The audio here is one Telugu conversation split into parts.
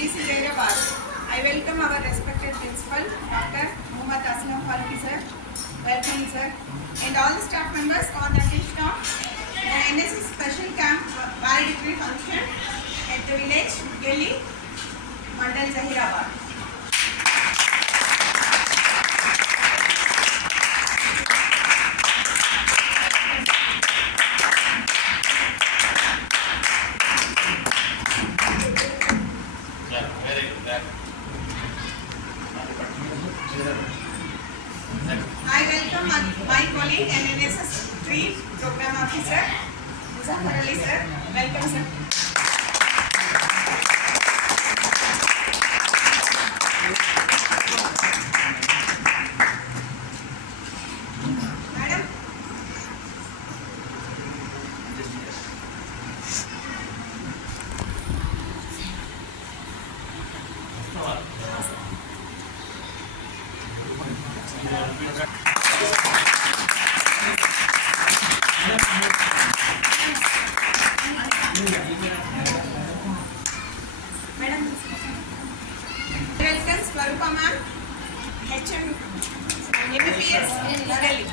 ADC Jairabad. I welcome our respected principal, Dr. Muhammad Aslam Farooqi sir. Welcome sir. And all the staff members on the occasion of the NSS Special Camp valedictory function at the village Delhi, Mandal Jairabad. I welcome my colleague and NSS 3 Program Officer, Muzaffar Ali sir. Welcome sir. Madam. Madam, welcome Swarupa ma'am, HM MBBS in Delhi.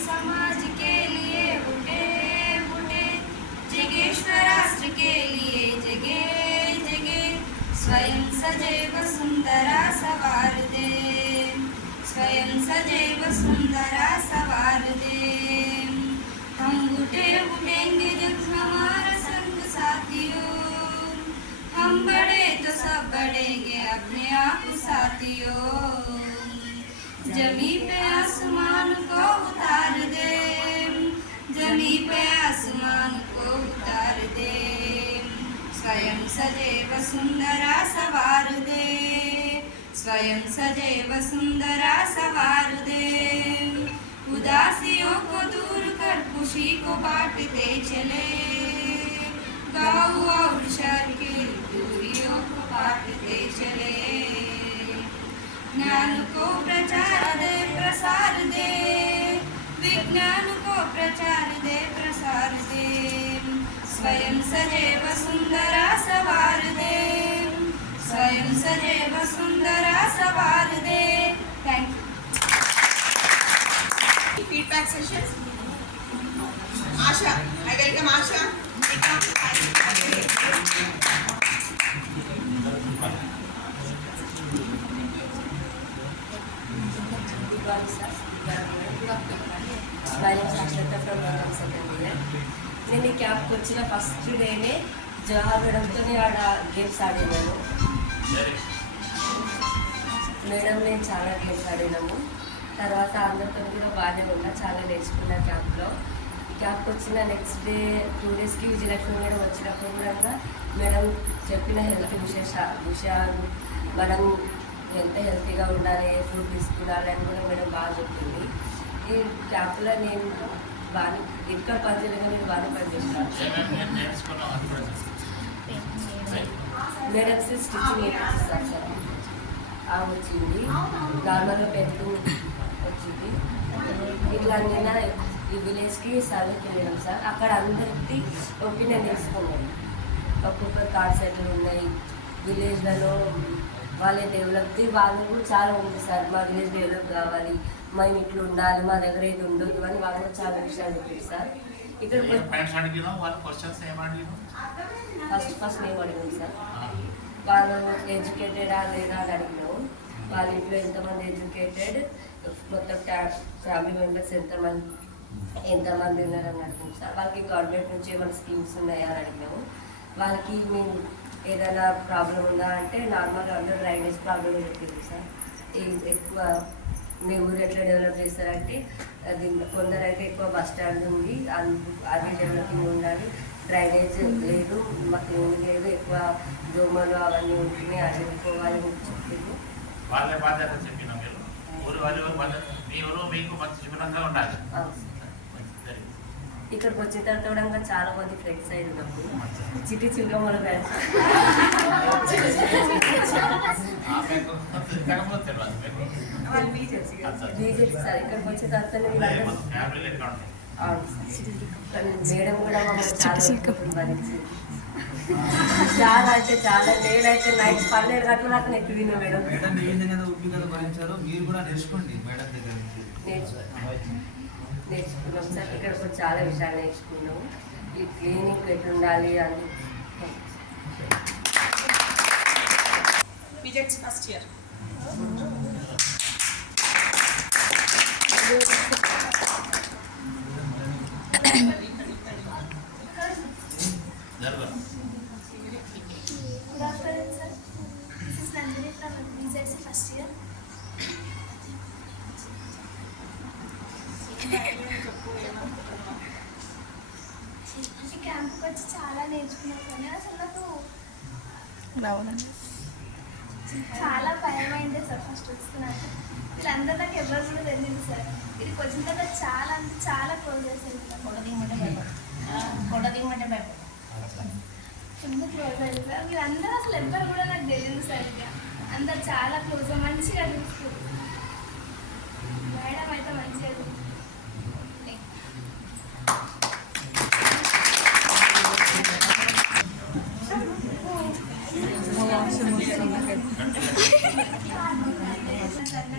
समाज के लिए बुटे बुटे जगेश्वर राष्ट्र के लिए जगे जगे स्वयं सजैव सुंदरा सवार दे स्वयं सजैव सुंदरा सवार दे हम बुटे बुटेंगे जब हमारा संग साथियों हम बड़े तो सब बढ़ेंगे अपने आप साथियों जमी पे आसमान को उतार दे जमी पे आसमान को उतार दे स्वयं सजैव सुंदरा सवार दे स्वयं सजैव सुंदरा सवार दे उदासियों को दूर कर खुशी को बांटते चले गाँव और शहर की दूरियों को बांटते चले ज्ञान को प्रचार दे प्रसार दे विज्ञान को प्रचार दे प्रसार दे स्वयं सजैव सुंदरा सवार दे स्वयं सजैव सुंदरा सवार दे thank you Feedback session. Asha, I welcome Asha. నేను ఈ క్యాంప్కి వచ్చిన ఫస్ట్ డేనే జవహర్ మేడంతోనే ఆడ గేమ్స్ ఆడినాను. మేడం నేను చాలా గేమ్స్ ఆడినాము. తర్వాత అందరితో కూడా బాగానే ఉన్నా, చాలా నేర్చుకున్నా క్యాంప్లో. క్యాంప్కి వచ్చిన నెక్స్ట్ డే 2 డేస్కి విజయలక్ష్మి మేడం వచ్చినప్పుడు కూడా మేడం చెప్పిన హెల్త్ విషయాలు మనం ఎంత హెల్తీగా ఉండాలి, ఏ ఫుడ్ తీసుకురాలి అని కూడా మేడం బాగా చెప్పింది. ఈ క్యాంప్లో నేను బాగా ఇక్కడ పనిచేయగా నేను బాగా పనిచేస్తాను. మేడం స్టిచ్చింగ్ నేర్పిస్తాను సార్. వచ్చింది నార్మల్గా పెయింటింగ్ వచ్చింది. ఇట్లా నిన్న ఈ విలేజ్కి సర్వేకి వెళ్ళాం సార్. అక్కడ అందరికీ ఒపీనియన్ తీసుకున్నాను. ఒక్కొక్క కాన్సెప్ట్లు ఉన్నాయి విలేజ్లలో. వాళ్ళే డెవలప్ వాళ్ళు కూడా చాలా ఉంది సార్. మా విలేజ్ డెవలప్ కావాలి, మేము ఇట్లా ఉండాలి, మా దగ్గర ఇది ఉండదు అని వాళ్ళు కూడా చాలా విషయాలు చెప్పారు సార్. ఇక్కడ ఫస్ట్ మేము అడిగాం సార్. వాళ్ళు ఎడ్యుకేటెడా లేదా అని అడిగినాము. వాళ్ళ ఇంట్లో ఎంతమంది ఎడ్యుకేటెడ్, మొత్తం ఫ్యామిలీ మెంబర్స్ ఎంతమంది ఉన్నారని అడిగాము సార్. వాళ్ళకి గవర్నమెంట్ నుంచి ఏమైనా స్కీమ్స్ ఉన్నాయా అని అడిగినాము. వాళ్ళకి మేము ఏదైనా ప్రాబ్లం ఉందా అంటే నార్మల్గా అందరూ డ్రైనేజ్ ప్రాబ్లం చెప్పింది సార్. ఎక్కువ మీ ఊరు ఎట్లా డెవలప్ చేస్తారంటే అది కొందరైతే ఎక్కువ బస్ స్టాండ్ ఉంది, అది డెవలపింగ్ ఉండాలి, డ్రైనేజ్ లేదు, లేదు, ఎక్కువ దోమలు అవన్నీ ఉంటున్నాయి, అది పోవాలని చెప్పింది. వాళ్ళ బాధ్యత చెప్పిన మీరు ఊరు వాళ్ళ బాధ్యత మీ ఊరు మీకు మంచి శుభ్రంగా ఉండాలి. ఇక్కడికి వచ్చిన తర్వాత కూడా ఇంకా చాలా మంది ఫ్రెండ్స్ అయ్యారు నాకు. చిట్టి చిల్కమ్మల బ్యాచ్ బీజేపీ సార్. ఇక్కడికి వచ్చిన తర్వాత మేడం కూడా మమ్మల్ని చాలా అంటే చాలా నేనైతే నైట్ 12 గంటల దాకా నెక్కి విన్నా మేడం. నేర్చుకున్నాం సార్. ఇక్కడ కూడా చాలా విషయాలు నేర్చుకున్నాము. ఈ క్లీనింగ్ ఎట్లా ఉండాలి అని. BJET's first year. Good afternoon, sir. This is Nandini from BZC first year. ఈ క్యాంప్కి వచ్చి చాలా నేర్చుకున్నాను కానీ అసలు నాకు చాలా భయమైంది సార్ ఫస్ట్ వస్తున్నాను. వీళ్ళందరూ నాకు ఎవరు కూడా తెలియదు సార్. ఇక్కడికి వచ్చిన తర్వాత చాలా అంటే చాలా క్లోజ్ చేశారు. ఫుల్ క్లోజ్ అయ్యింది సార్. వీళ్ళందరూ అసలు ఎవ్వరు కూడా నాకు తెలియదు సార్. ఇక అందరు చాలా క్లోజ్, మంచిగా చూస్తారు. మేడం అయితే మంచిగా చూస్తారు.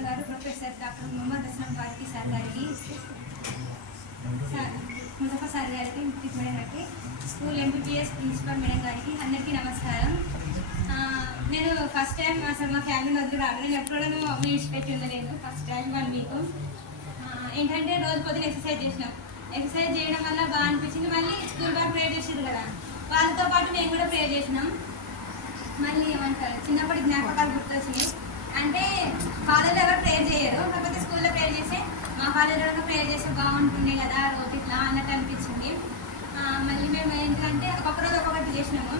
గారు professor doctor Mohammed Aslam Farooqui sir గారికి, ముజఫర్ సార్ గారికి, ముఫ్తీ మేడం గారికి, స్కూల్ ఎంపీటీఎస్ ప్రిన్సిపల్ మేడం గారికి అందరికీ నమస్కారం. నేను ఫస్ట్ టైం అసలు మా ఫ్యామిలీ వద్దు రాదు. నేను ఎప్పుడూ విడిచిపెట్టి ఉండలేదు. ఫస్ట్ టైం 1 వీక్ ఏంటంటే రోజు పొద్దున ఎక్సర్సైజ్ చేసినాం. ఎక్సర్సైజ్ చేయడం వల్ల బాగా అనిపించింది. మళ్ళీ స్కూల్ వారు ప్రేయర్ చేసారు కదా, వాళ్ళతో పాటు నేను కూడా ప్రేయర్ చేసినాం. మళ్ళీ ఏమంటారు, చిన్నప్పటి జ్ఞాపకాలు గుర్తొచ్చినాయి. అంటే కాలేజీలో ఎవరు ప్రేయర్ చేయరు, కాకపోతే స్కూల్లో ప్రేయర్ చేస్తే మా కాలేజీలో ప్రేయర్ చేస్తే బాగుంటుండే కదా రోజు ఇట్లా అన్నట్టు అనిపించింది. మళ్ళీ మేము ఏంటంటే ఒక్కొక్కరోజు ఒక్కొక్కటి చేసినాము.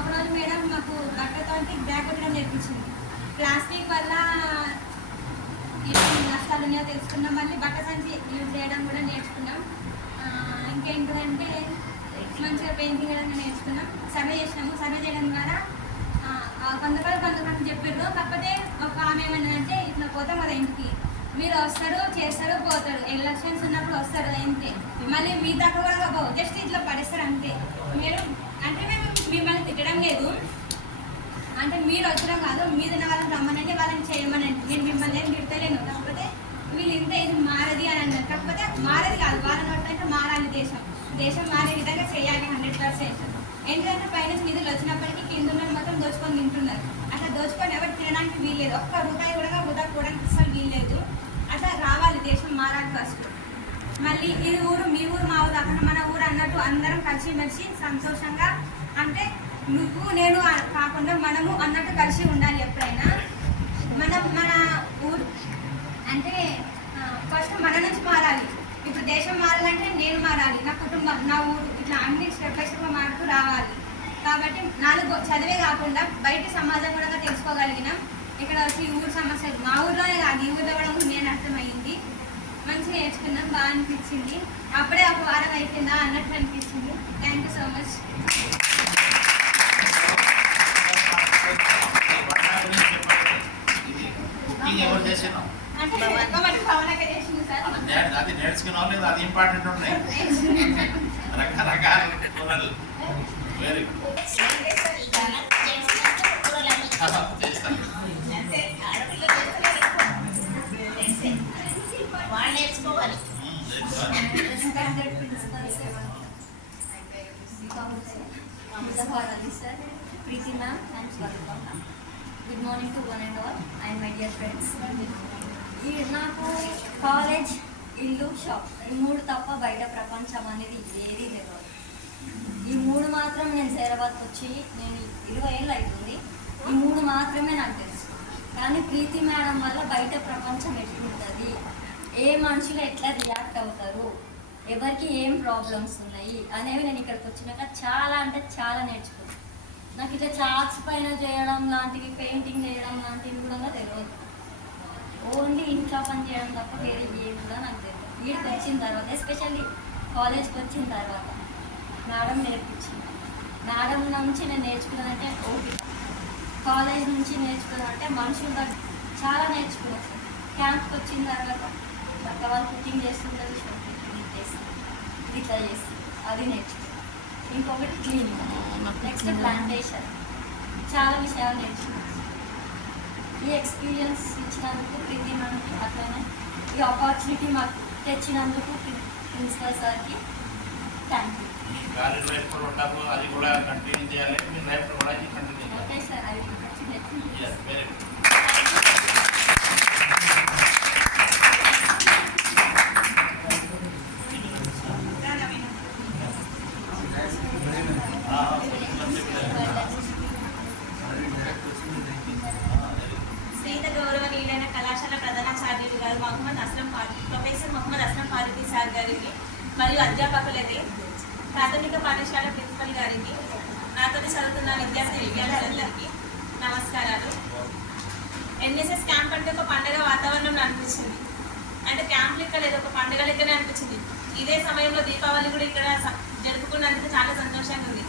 ఒకరోజు మేడం మాకు బట్టతో బ్యాగ్ కొట్టడం నేర్పించింది. ప్లాస్టిక్ వల్ల ఎన్ని నష్టాలు ఉన్నాయో తెలుసుకున్నాం. మళ్ళీ బట్ట సంచి యూజ్ చేయడం కూడా నేర్చుకున్నాం. ఇంకేంటంటే మంచిగా పెయింటింగ్ వేయడం నేర్చుకున్నాం. సర్వే చేసినాము. సర్వే చేయడం ద్వారా కొంతమంది చెప్పారు. కాకపోతే ఒక ఆమె ఏమన్నదంటే ఇట్లా పోతాం కదా ఇంటికి, మీరు వస్తారు చేస్తారు పోతారు, ఎలక్షన్స్ ఉన్నప్పుడు వస్తారు అంతే, మళ్ళీ మీ దాకా కూడా పోవు, జస్ట్ ఇట్లా పడేస్తారు అంతే. మీరు అంటే మేము మిమ్మల్ని తిట్టడం లేదు, అంటే మీరు వచ్చడం కాదు, మీదున్న వాళ్ళని రమ్మనంటే వాళ్ళని చేయమనండి. నేను మిమ్మల్ని ఏం తిడతలేను. కాకపోతే వీళ్ళు ఇంత ఇది మారది అని అన్నారు. కాకపోతే మారది కాదు, వాళ్ళని అంటే మారాలి. దేశం మారే విధంగా చేయాలి 100%. ఎందుకంటే పైన నిధులు వచ్చినప్పటికీ కింద ఉన్న మొత్తం దోచుకొని తింటున్నారు. అట్లా దోచుకొని ఎవరు తినడానికి వీల్లేదు. ఒక్క రూపాయి కూడా వృధా కూడానికి అసలు వీల్లేదు. అట్లా రావాలి, దేశం మారాలి ఫస్ట్. మళ్ళీ ఈ ఊరు మీ ఊరు మా ఊరు అక్కడ మన ఊరు అన్నట్టు అందరం కలిసిమెలిసి సంతోషంగా, అంటే నువ్వు నేను కాకుండా మనము అన్నట్టు కలిసి ఉండాలి ఎప్పుడైనా. మన ఊరు అంటే ఫస్ట్ మన నుంచి మారాలి. ఇప్పుడు దేశం మారాలంటే నేను మారాలి, నా కుటుంబం, నా ఊరు, ఇట్లా అన్ని స్టెప్ బై స్టెప్ మారుతూ రావాలి. కాబట్టి 4 చదివే కాకుండా బయట సమాజం కూడా తెలుసుకోగలిగినాం. ఇక్కడ వచ్చి ఊరు సమస్యలు మా ఊర్లోనే కాదు, ఈ ఊర్లో కూడా నేను అర్థమైంది. మంచిగా నేర్చుకున్నాం, బాగా అనిపించింది. అప్పుడే ఒక వారం అయిపోయిందా అన్నట్టు అనిపించింది. Thank you so much. అంటే పవనక చేసింది సార్. అది నేర్చుకున్నావు లేదు, అది ఇంపార్టెంట్ ఉన్నాయి. రకరకాల కూరలు వెరీ గుడ్ చేస్తాను. వాళ్ళు నేర్చుకోవాలి. Preeti ma'am and Swapna ma'am. Good morning to one and all and my dear friends. నాకు కాలేజ్, ఇల్లు, షాప్ ఈ 3 తప్ప బయట ప్రపంచం అనేది ఏదీ తెలియదు. ఈ 3 మాత్రం నేను హైదరాబాద్కి వచ్చి నేను 20 ఏళ్ళు అవుతుంది. ఈ 3 మాత్రమే నాకు తెలుసు. కానీ ప్రీతి మేడం వల్ల బయట ప్రపంచం ఎట్లుంటుంది, ఏ మనుషులు ఎట్లా రియాక్ట్ అవుతారు, ఎవరికి ఏం ప్రాబ్లమ్స్ ఉన్నాయి అనేవి నేను ఇక్కడికి వచ్చినాక చాలా అంటే చాలా నేర్చుకున్నాను. నాకు ఇట్లా చార్ట్స్ పైన చేయడం లాంటివి, పెయింటింగ్ చేయడం లాంటివి కూడా తెలియదు. ఓన్లీ ఇంట్లో పని చేయడం తప్ప వేరే ఏం కూడా నాకు తెలియదు. వీడికి వచ్చిన తర్వాత ఎస్పెషల్లీ కాలేజ్కి వచ్చిన తర్వాత మేడం నేర్పించింది. మేడం నుంచి నేను నేర్చుకున్నానంటే ఓపిక. కాలేజ్ నుంచి నేర్చుకున్నానంటే మనుషులు చాలా నేర్చుకున్నాను సార్. క్యాంప్కి వచ్చిన తర్వాత అక్క వాళ్ళు కుకింగ్ చేస్తుంటారు, ఇది చేస్తుంది, ఇట్లా చేస్తుంది, అది నేర్చుకున్నాను. ఇంకొకటి క్లీనింగ్, నెక్స్ట్ ప్లాంటేషన్, చాలా విషయాలు నేర్చుకున్నాను. ఈ ఎక్స్పీరియన్స్ ఇచ్చినందుకు ప్రీతి మనకి అట్లనే ఈ ఆపర్చునిటీ మాకు తెచ్చినందుకు ప్రిన్సిపల్ సార్కి thank you. Me college life కూడా ఉంటాము, అది కూడా కంటిన్యూ చేయాలి. మీ లైఫ్ కూడా కంటిన్యూ చేయాలి. ఓకే సార్, అది Yes, very good. స్నేహిత గౌరవనీయులైన కళాశాల ప్రధానాచార్యులు గారు ప్రొఫెసర్ మొహమ్మద్ అస్లం ఫారూఖీ సార్ గారికి మరియు అధ్యాపకులకి, ప్రాథమిక పాఠశాల ప్రిన్సిపల్ గారికి, నాతో చదువుతున్న విద్యార్థులందరికీ నమస్కారాలు. ఎన్ఎస్ఎస్ క్యాంప్ అంటే ఒక పండుగ వాతావరణం అనిపించింది. అంటే క్యాంప్ లెక్క లేదు, ఒక పండుగ లెక్కనే అనిపించింది. ఇదే సమయంలో దీపావళి కూడా ఇక్కడ జరుపుకున్నందుకు చాలా సంతోషంగా ఉంది.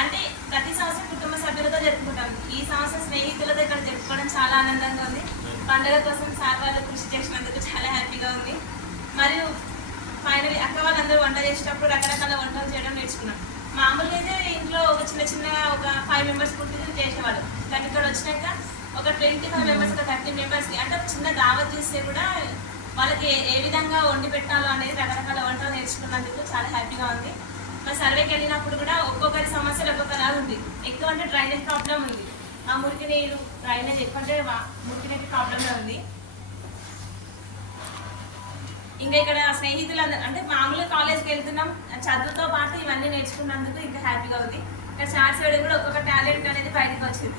అంటే ప్రతి సంవత్సరం కుటుంబ సభ్యులతో జరుపుకుంటాం, ఈ సంవత్సరం స్నేహితులతో ఇక్కడ జరుపుకోవడం చాలా ఆనందంగా ఉంది. పండుగ కోసం సార్ వాళ్ళు కృషి చేసినందుకు చాలా హ్యాపీగా ఉంది. మరియు ఫైనలీ అక్క వాళ్ళందరూ వంట చేసేటప్పుడు రకరకాల వంటలు చేయడం నేర్చుకున్నాం. మామూలుగా అయితే ఇంట్లో ఒక చిన్న ఒక 5 మెంబర్స్ పుట్టిన చేసేవాళ్ళు, కానీ ఇక్కడ వచ్చినాక ఒక 25 మెంబర్స్, ఒక 30 మెంబర్స్కి అంటే ఒక చిన్న దావత్ చేస్తే కూడా వాళ్ళకి ఏ విధంగా వండి పెట్టాలో అనేది రకరకాల వంటలు నేర్చుకున్నందుకు చాలా హ్యాపీగా ఉంది. మా సర్వేకి వెళ్ళినప్పుడు కూడా ఒక్కొక్కరి సమస్యలు ఒక్కొక్కలాగా ఉంది. ఎక్కువ అంటే డ్రైనేజ్ ప్రాబ్లం ఉంది, ఆ మురికి నీరు డ్రైనేజ్ ఎక్కువ అంటే మురికి నీటి ప్రాబ్లమే ఉంది. ఇంకా ఇక్కడ స్నేహితులందరూ అంటే మామూలుగా కాలేజ్కి వెళ్తున్నాం, చదువుతో పాటు ఇవన్నీ నేర్చుకున్నందుకు ఇంకా హ్యాపీగా ఉంది. ఇక్కడ షార్ట్స్ వేయడం కూడా ఒక్కొక్క టాలెంట్ అనేది బయటకు వచ్చింది.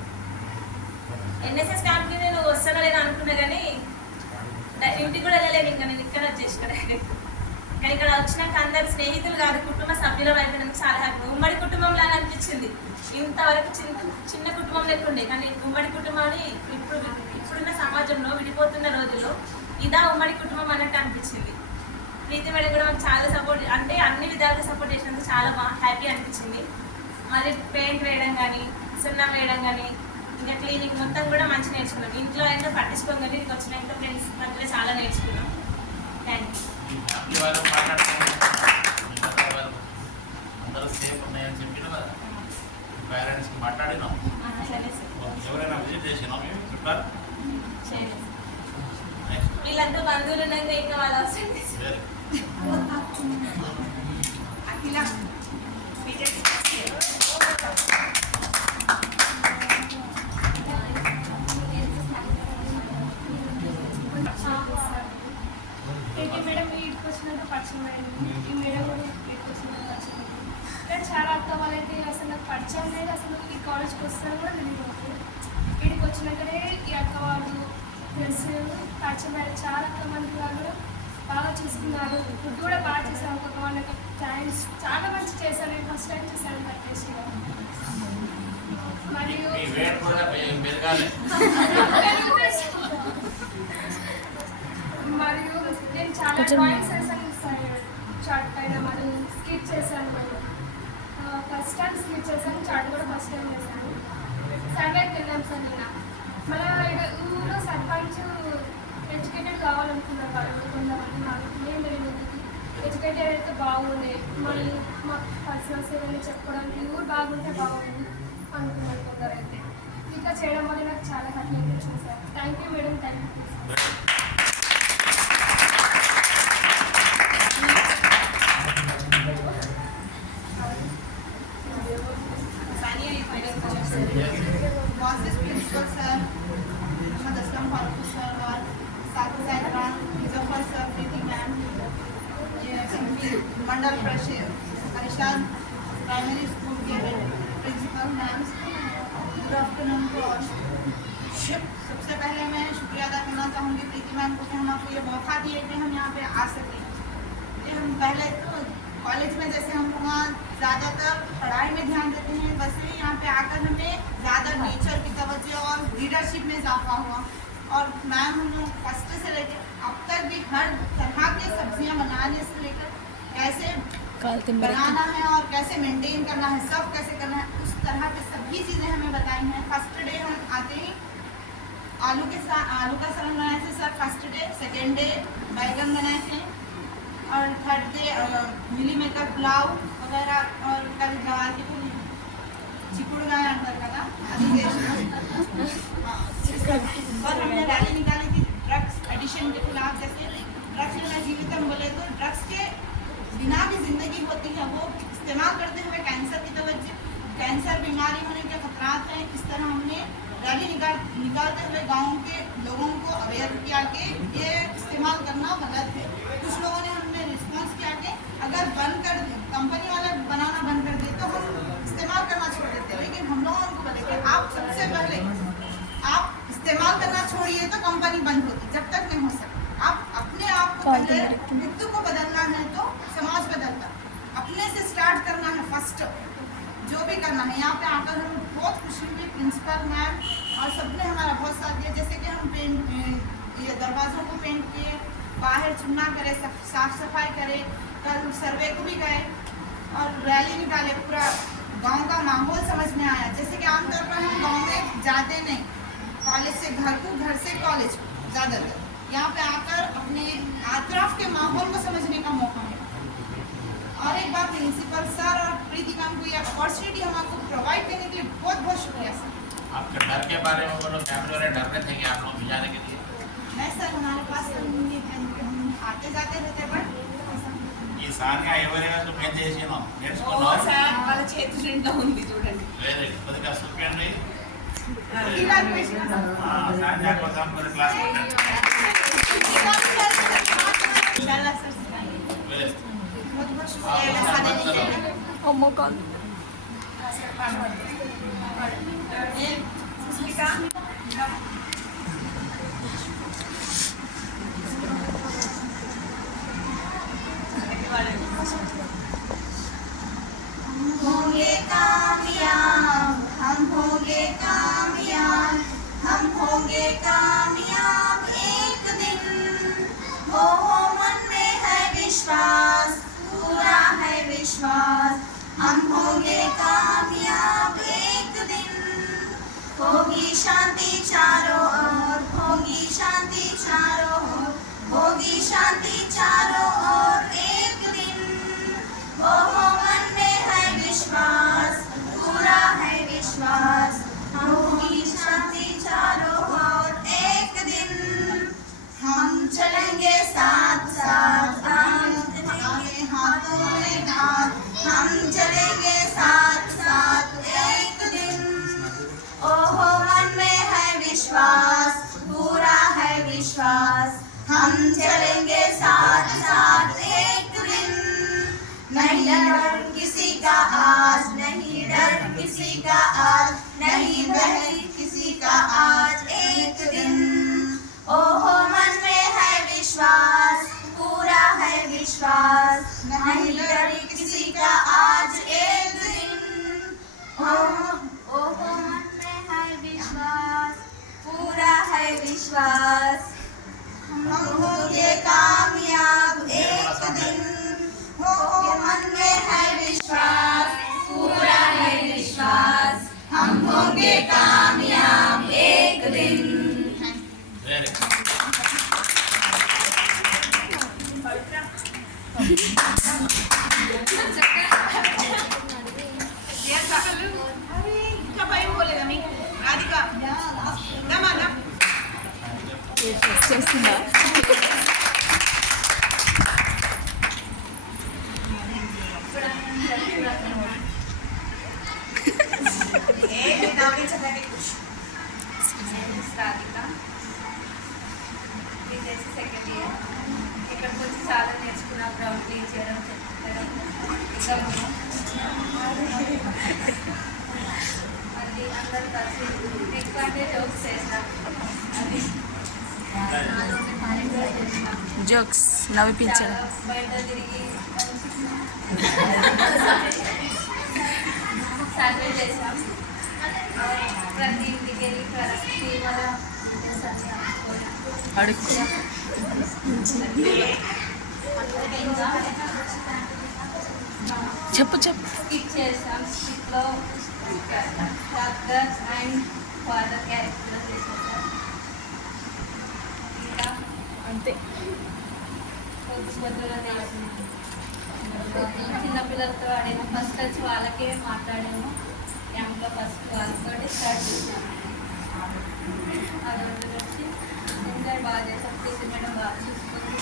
ఎన్ఎస్ఎస్ క్యాంప్కి నేను వస్తానో లేదో అనుకున్నా, కానీ ఇంటికి కూడా వెళ్ళలేదు. ఇంకా నేను ఇక్కడ వచ్చేసి కానీ ఇక్కడ వచ్చినాక అందరు స్నేహితులు కాదు, కుటుంబ సభ్యుల వైపు చాలా హ్యాపీ. ఉమ్మడి కుటుంబం లాగా అనిపించింది. ఇంతవరకు చిన్న కుటుంబం లేకుండే, కానీ ఉమ్మడి కుటుంబాన్ని ఇప్పుడున్న సమాజంలో విడిపోతున్న రోజుల్లో ఇదా ఉమ్మడి కుటుంబం అన్నట్టు అనిపించింది. ప్రీతి మేడం కూడా మాకు చాలా సపోర్ట్, అంటే అన్ని విధాలుగా సపోర్ట్ చేసినందుకు చాలా హ్యాపీ అనిపించింది. మరి పెయింట్ వేయడం కానీ, సున్నం వేయడం కానీ, ఇంకా క్లీనింగ్ మొత్తం కూడా మంచి నేర్చుకున్నాం. ఇంట్లో అయినా పట్టించుకోం, కానీ ఇక్కడికి వచ్చినాక ఫ్రెండ్స్ మధ్యలో చాలా నేర్చుకున్నాం. Thank you. ఫ్యామిలీ వాళ్ళు మాట్లాడుతున్నారు, అందరూ సేఫ్ ఉన్నాయని చెప్పిన కదా, పేరెంట్స్కి మాట్లాడినాం. సరే సార్, ఎవరైనా విజిట్ చేసినాం మేము చుట్టారు. వీళ్ళంతా బంధువులు ఉన్నాక ఇంకా వాళ్ళు అవసరం వెరీ అఖిల బీటెక్ ఈ మేడం వీటికి వచ్చినందుకు పరిచయం అయింది, ఈ మేడం కూడా వీటికి వచ్చినందుకు పరిచయం అయింది. కానీ చాలా అక్క వాళ్ళైతే అసలు నాకు పరిచయం లేదు, అసలు ఈ కాలేజ్కి వస్తారో కూడా తెలియదు. వీడికి వచ్చినాకనే ఈ అక్క వాళ్ళు తెలిసి పరిచయం అయ్యారు. చాలా అక్క మంది వాళ్ళు బాగా చూసుకున్నారు, ఫుడ్ కూడా బాగా చేశారు. ఒక్కొక్క వాళ్ళకి థ్యాంక్స్, చాలా మంచి చేశాను. నేను ఫస్ట్ టైం చేశాను టేస్ట్గా. మరియు మీ వేట్ కూడా పెరగాలి. మరియు నేను చాలా డ్రాయింగ్స్ వేసాను చార్ట్ పైన, మరియు స్కిట్ చేశాను. ఫస్ట్ టైం స్కిట్ చేశాను, చార్ట్ కూడా ఫస్ట్ టైం చేశాను. సర్వేకి వెళ్ళాం సార్ నిన్న. మన ఊళ్ళో సర్పంచ్ ఎడ్యుకేటెడ్ కావాలనుకున్నారు వాళ్ళు కొంతమంది. మేము ఎడ్యుకేటెడ్ అయితే బాగుండే, మళ్ళీ మా పర్సనల్స్ ఏమైనా చెప్పుకోవడానికి ఊరు బాగుంటే బాగుంది అనుకున్నారు కొందరు. అయితే ఇంకా చేయడం వల్ల నాకు చాలా హ్యాపీ అనిపించింది sir. Thank you madam, thank you. Moses Principal Sir, Muhammad Aslam Farooqi Sir और साथी साहिबान, Muzaffar Sir, Preeti ma'am, Mandal Parishad primary school के principal ma'am, good afternoon to all. सबसे पहले मैं शुक्रिया अदा करना चाहूँगी प्रीति मैम को कि हम आपको ये मौका दिए कि हम यहाँ पे आ सकें। हम पहले तो कॉलेज में जैसे हम वहाँ ज़्यादातर पढ़ाई में ध्यान देते हैं, वैसे यहाँ पे आकर हमें ज़्यादा नेचर की तवज्जो और लीडरशिप में इजाफा हुआ। और मैम हम लोग फर्स्ट से लेकर अब तक भी हर तरह की सब्जियाँ बनाने से लेकर कैसे बनाना है और कैसे मेंटेन करना है, सब कैसे करना है, उस तरह की सभी चीज़ें हमें बताई हैं। फर्स्ट डे हम आते ही आलू का सालन बनाए थे sir first day. Second day बैगन बनाए थे और थर्ड डे मिली मेकर पुलाव वगैरह और कल गवार की पूरी चिकुड़गा अंदर का था और हमने रैली निकाली थी ड्रग्स एडिशन के खिलाफ। जैसे ड्रग्स लेना जीवितम बोले तो ड्रग्स के बिना भी जिंदगी होती है, वो इस्तेमाल करते हुए कैंसर की तवज्जो, कैंसर बीमारी होने के खतरात हैं। इस तरह हमने रैली निकालते हुए गाँव के लोगों को अवेयर किया कि ये इस्तेमाल करना गलत है। कुछ लोगों ने हमें रिस्पॉन्स किया कि अगर बंद कर दें, कंपनी वाले बनाना बंद कर दे तो हम इस्तेमाल करना छोड़ देते। लेकिन हम लोगों को बोले कि आप सबसे पहले आप इस्तेमाल करना छोड़िए तो कंपनी बंद होती, जब तक नहीं हो सकती। आप अपने आप को पहले खुद को बदलना है तो समाज बदलता, अपने से स्टार्ट करना है फर्स्ट, जो भी करना है। यहाँ पे आकर हम बहुत खुशी हुई, प्रिंसिपल मैम और सबने हमारा बहुत साथ दिया। जैसे कि हम ये दरवाज़ों को पेंट किए, बाहर चुना करे, साफ सफाई करे, कल सर्वे को भी गए और रैली निकाले। पूरा गांव का माहौल समझ में आया। जैसे कि आमतौर पर हम गांव में जाते नहीं, कॉलेज से घर को, घर से कॉलेज ज़्यादातर, यहाँ पे आकर अपने अतराफ के माहौल को समझने का मौका मिला। और एक बार प्रिंसिपल सर और प्रीति मैम को ये अपॉर्चुनिटी हमको प्रोवाइड करने के लिए बहुत बहुत शुक्रिया सर। आपके डर के बारे में बोलो, फैमिली वाले डर रहे थे कि आप लोग भिजाने के लिए? नहीं सर, हमारे पास हम आते जाते रहते बट ఈ సానియా ఎవరైనా మేము చేసినాం నేర్చుకున్నాం. వాళ్ళ చేతి నిండా ఉంది చూడండి. వెరీ కొద్దిగా చూపండి. इवैल्यूएशन సానియా కోసం మరి క్లాస్ చాలా సర్ వెరీ बहुत बहुत शुक्रिया खाने के लिए। सुस्मिता होंगे कामयाब, हम होंगे कामयाब, हम होंगे कामयाब एक दिन। हो मन में है विश्वास, पूरा है विश्वास, हम होंगे कामयाब एक दिन। होगी शांति चारों ओर, होगी शांति चारों ओर, होगी शांति चारों ओर एक दिन। ओहो मन में है विश्वास, पूरा है विश्वास, होगी शांति चारों ओर एक दिन। हम चलेंगे साथ साथ, आगे हाथों में हाथ, हम चलेंगे साथ साथ एक दिन। ओहो मन में है विश्वास, पूरा है विश्वास, हम चलेंगे साथ साथ एक दिन। नहीं डर किसी का आज, नहीं डर किसी का आज, नहीं डर किसी का आज एक दिन। ओहो मन में है विश्वास, पूरा है विश्वास, नहीं डर किसी का आज एक दिन। ओहो मन में है विश्वास, पूरा है विश्वास, हम होंगे कामयाब एक दिन। ओहो मन में है विश्वास, पूरा है विश्वास, हम होंगे कामयाब एक दिन। వెరీ अरे इनका भाई बोलेगा मैं राधिका दमाना సెకండ్ ఇయర్ ఇక్కడికి వచ్చి చాలా నేర్చుకున్నా. గ్రౌండ్ క్లీన్ చేయడం, చెప్పడం, ఇంకా మళ్ళీ అందరు కలిసి ఎక్కువ అంటే జోక్స్ చేస్తాం. అది జోక్స్ నవ్విపించడం, బయట తిరిగి సర్వే చేసాం. ప్రతి ఇంటికి వెళ్ళి ప్రతి మన అడుగు చెప్పు చెప్పు. స్కిట్ చేసాం. స్కిట్లో డాక్టర్ అండ్ ఫాదర్ క్యారెక్టర్ చేసాం సార్. ఇంకా అంతే. పొద్దుగా చిన్నపిల్లలతో ఆడాము. ఫస్ట్ వచ్చి వాళ్ళకే మాట్లాడాము. క్యాంప్లో ఫస్ట్ వాళ్ళతో స్టార్ట్ చేసాము. ఆ రోజు వచ్చి ఎంజాయ్ బాగా చేసాం. ప్రీతి మేడం బాగా చూసుకుంది,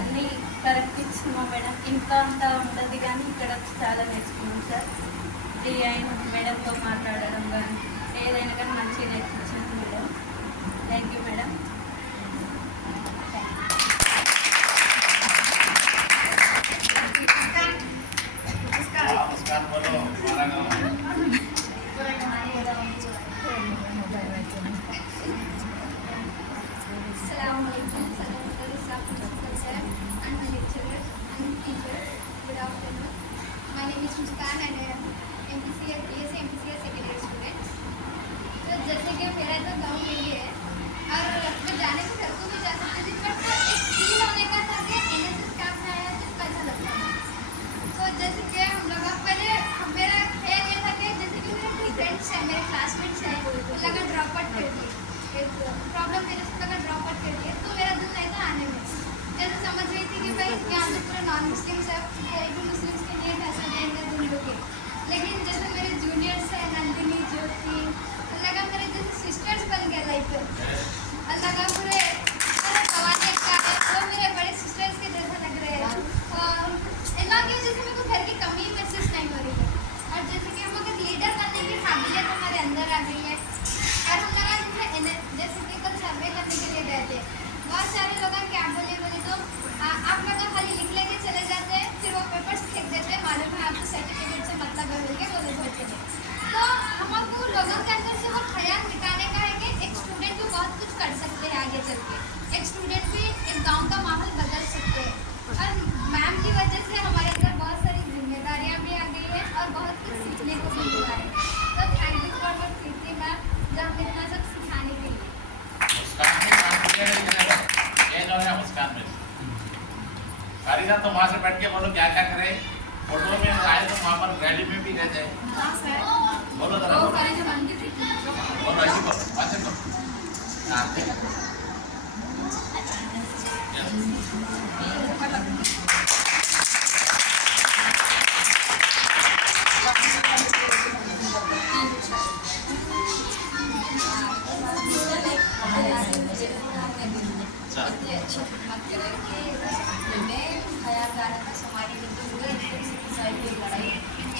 అన్నీ కరెక్ట్ ఇచ్చినాం మేడం. ఇంకా అంతా ఉండదు కానీ ఇక్కడ చాలా నేర్చుకున్నాం సార్. ఫ్రీ అయిన మేడంతో మాట్లాడడం కానీ ఏదైనా కానీ మంచిగా నేర్పించింది మేడం. Thank you madam. नमस्कार बोलो हमारा गाँव Assalamualaikum, sir, and my lecturers and teachers. Good afternoon. My name is Muskan and I am MPCS second year student. तो जैसे कि मेरा तो गाँव में ही है और मैं जाने को घर को भी जा सकती थी, बट एक फील होने का था कि NSS कैंप में आया तो कैसा लगता है. तो जैसे कि हम लोग पहले मेरा ख्याल ये था कि जैसे कि मेरे कुछ फ्रेंड्स हैं, मेरे क्लासमेट्स हैं, लगा ड्रॉप आउट कर दिए. एक प्रॉब्लम मेरे से लगा ड्रॉप आउट कर दिए, तो मेरा दिल नहीं था आने में. जैसे समझ रही थी कि भाई यहाँ पे पूरा नॉन मुस्लिम्स है, मुस्लिम्स के लिए पैसा देंगे तुम लोग. लेकिन जैसे मेरे जूनियर्स हैं, नंदिनी, ज्योति, लगा मेरे जैसे सिस्टर्स बन गए लाइक. लगा पूरे कवाने का है वो मेरे बड़े सिस्टर्स के जैसा लग रहे हैं. और इतना की वजह से मेरे को घर की कमी महसूस नहीं हो रही है. और जैसे कि हम अगर लीडर बनने की काबिलियत हमारे अंदर आ गई है. और हम लगा जैसे कि कल सर्वे करने के लिए गए थे, बहुत सारे लोग क्या बोले तो आप लोग खाली लिख लेके चले जाते हैं, फिर वो पेपर्स फेंक देते हैं, मालूम है आपको सर्टिफिकेट से मतलब है बोल के बोले बोलते हैं. तो हमको लोगों के अंदर से वो ख्याल मिटाने का है कि एक स्टूडेंट भी बहुत कुछ कर सकते हैं आगे चल के. एक स्टूडेंट भी एक गांव का माहौल बदल सकते हैं. और मैम की वजह से हमारे अंदर बहुत सारी जिम्मेदारियां भी आ गई है और बहुत कुछ सीखने को भी मिला है. तो thank you for your Preeti ma'am, जो हमें इतना सब सिखाने के लिए. मुस्कान में काम किया है ये जो है मुस्कान में कारीगर तो वहाँ से बैठ के बोलो क्या क्या करे. फोटो में आए तो वहाँ पर रैली में भी रहते हैं. बोलो जरा बोलो ऐसी बोलो ऐसे बोलो.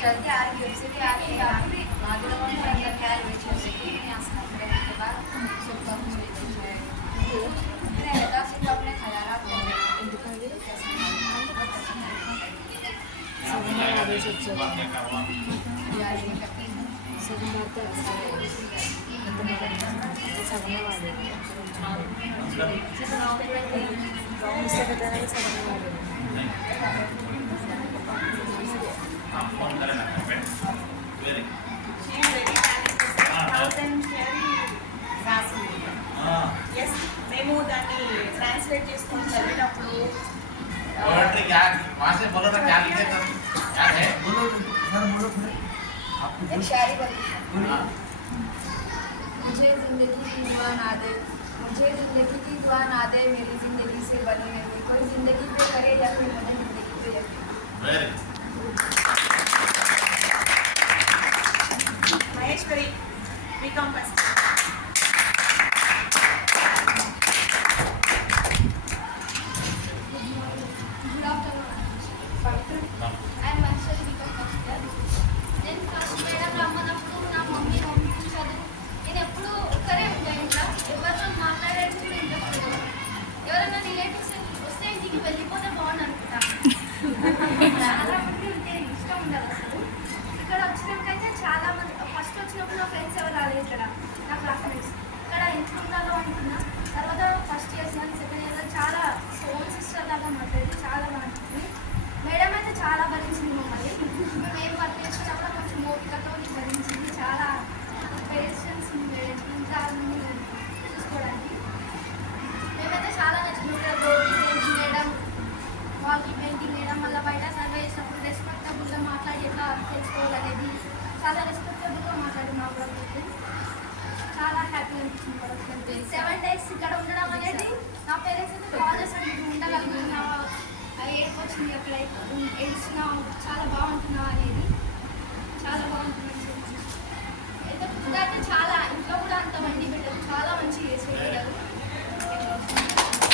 चलते आ रही से भी आगे आगे माधुरम का क्या बेच रहे थे यहाँ से के बाद सबका मेरे ऐसा से अपने ख्यालात फोन करें ना very She is very talented. Southern theory రాసింది. Yes, మేము దాన్ని ట్రాన్స్లేట్ చేసుకొని చదివేటప్పుడు पोएट्री क्या वहाँ से बोलो ना क्या लिखे तो क्या है एक शायरी बोली हाँ. मुझे जिंदगी की दुआ ना दे, मुझे जिंदगी की दुआ ना दे, मेरी जिंदगी से बनी नहीं. कोई जिंदगी पे करे या फिर मुझे जिंदगी पे यकीन. Very Maheshwari BCom first. Good afternoon. I am Maheshwari Deepak Pastor. నేను ఫస్ట్ మేడం రమ్మన్నప్పుడు నా మమ్మీ పంపించదు. నేను ఎప్పుడు ఒక్కరే ఉంటా ఇంట్లో, ఎవరితో మాట్లాడడానికి కూడా ఇంట్రెస్ట్ లేదు. ఎవరైనా రిలేటివ్స్ వస్తే ఇంటికి వెళ్ళిపోతే బాగుంది అనుకుంటా. చాలా వచ్చింది అక్కడ ఏడ్చినా చాలా బాగుంటున్నావు అనేది చాలా బాగుంటుంది అయితే ఫుడ్ అంటే చాలా ఇంట్లో కూడా అంత మంది పెట్టదు చాలా మంచిగా చేసేవారు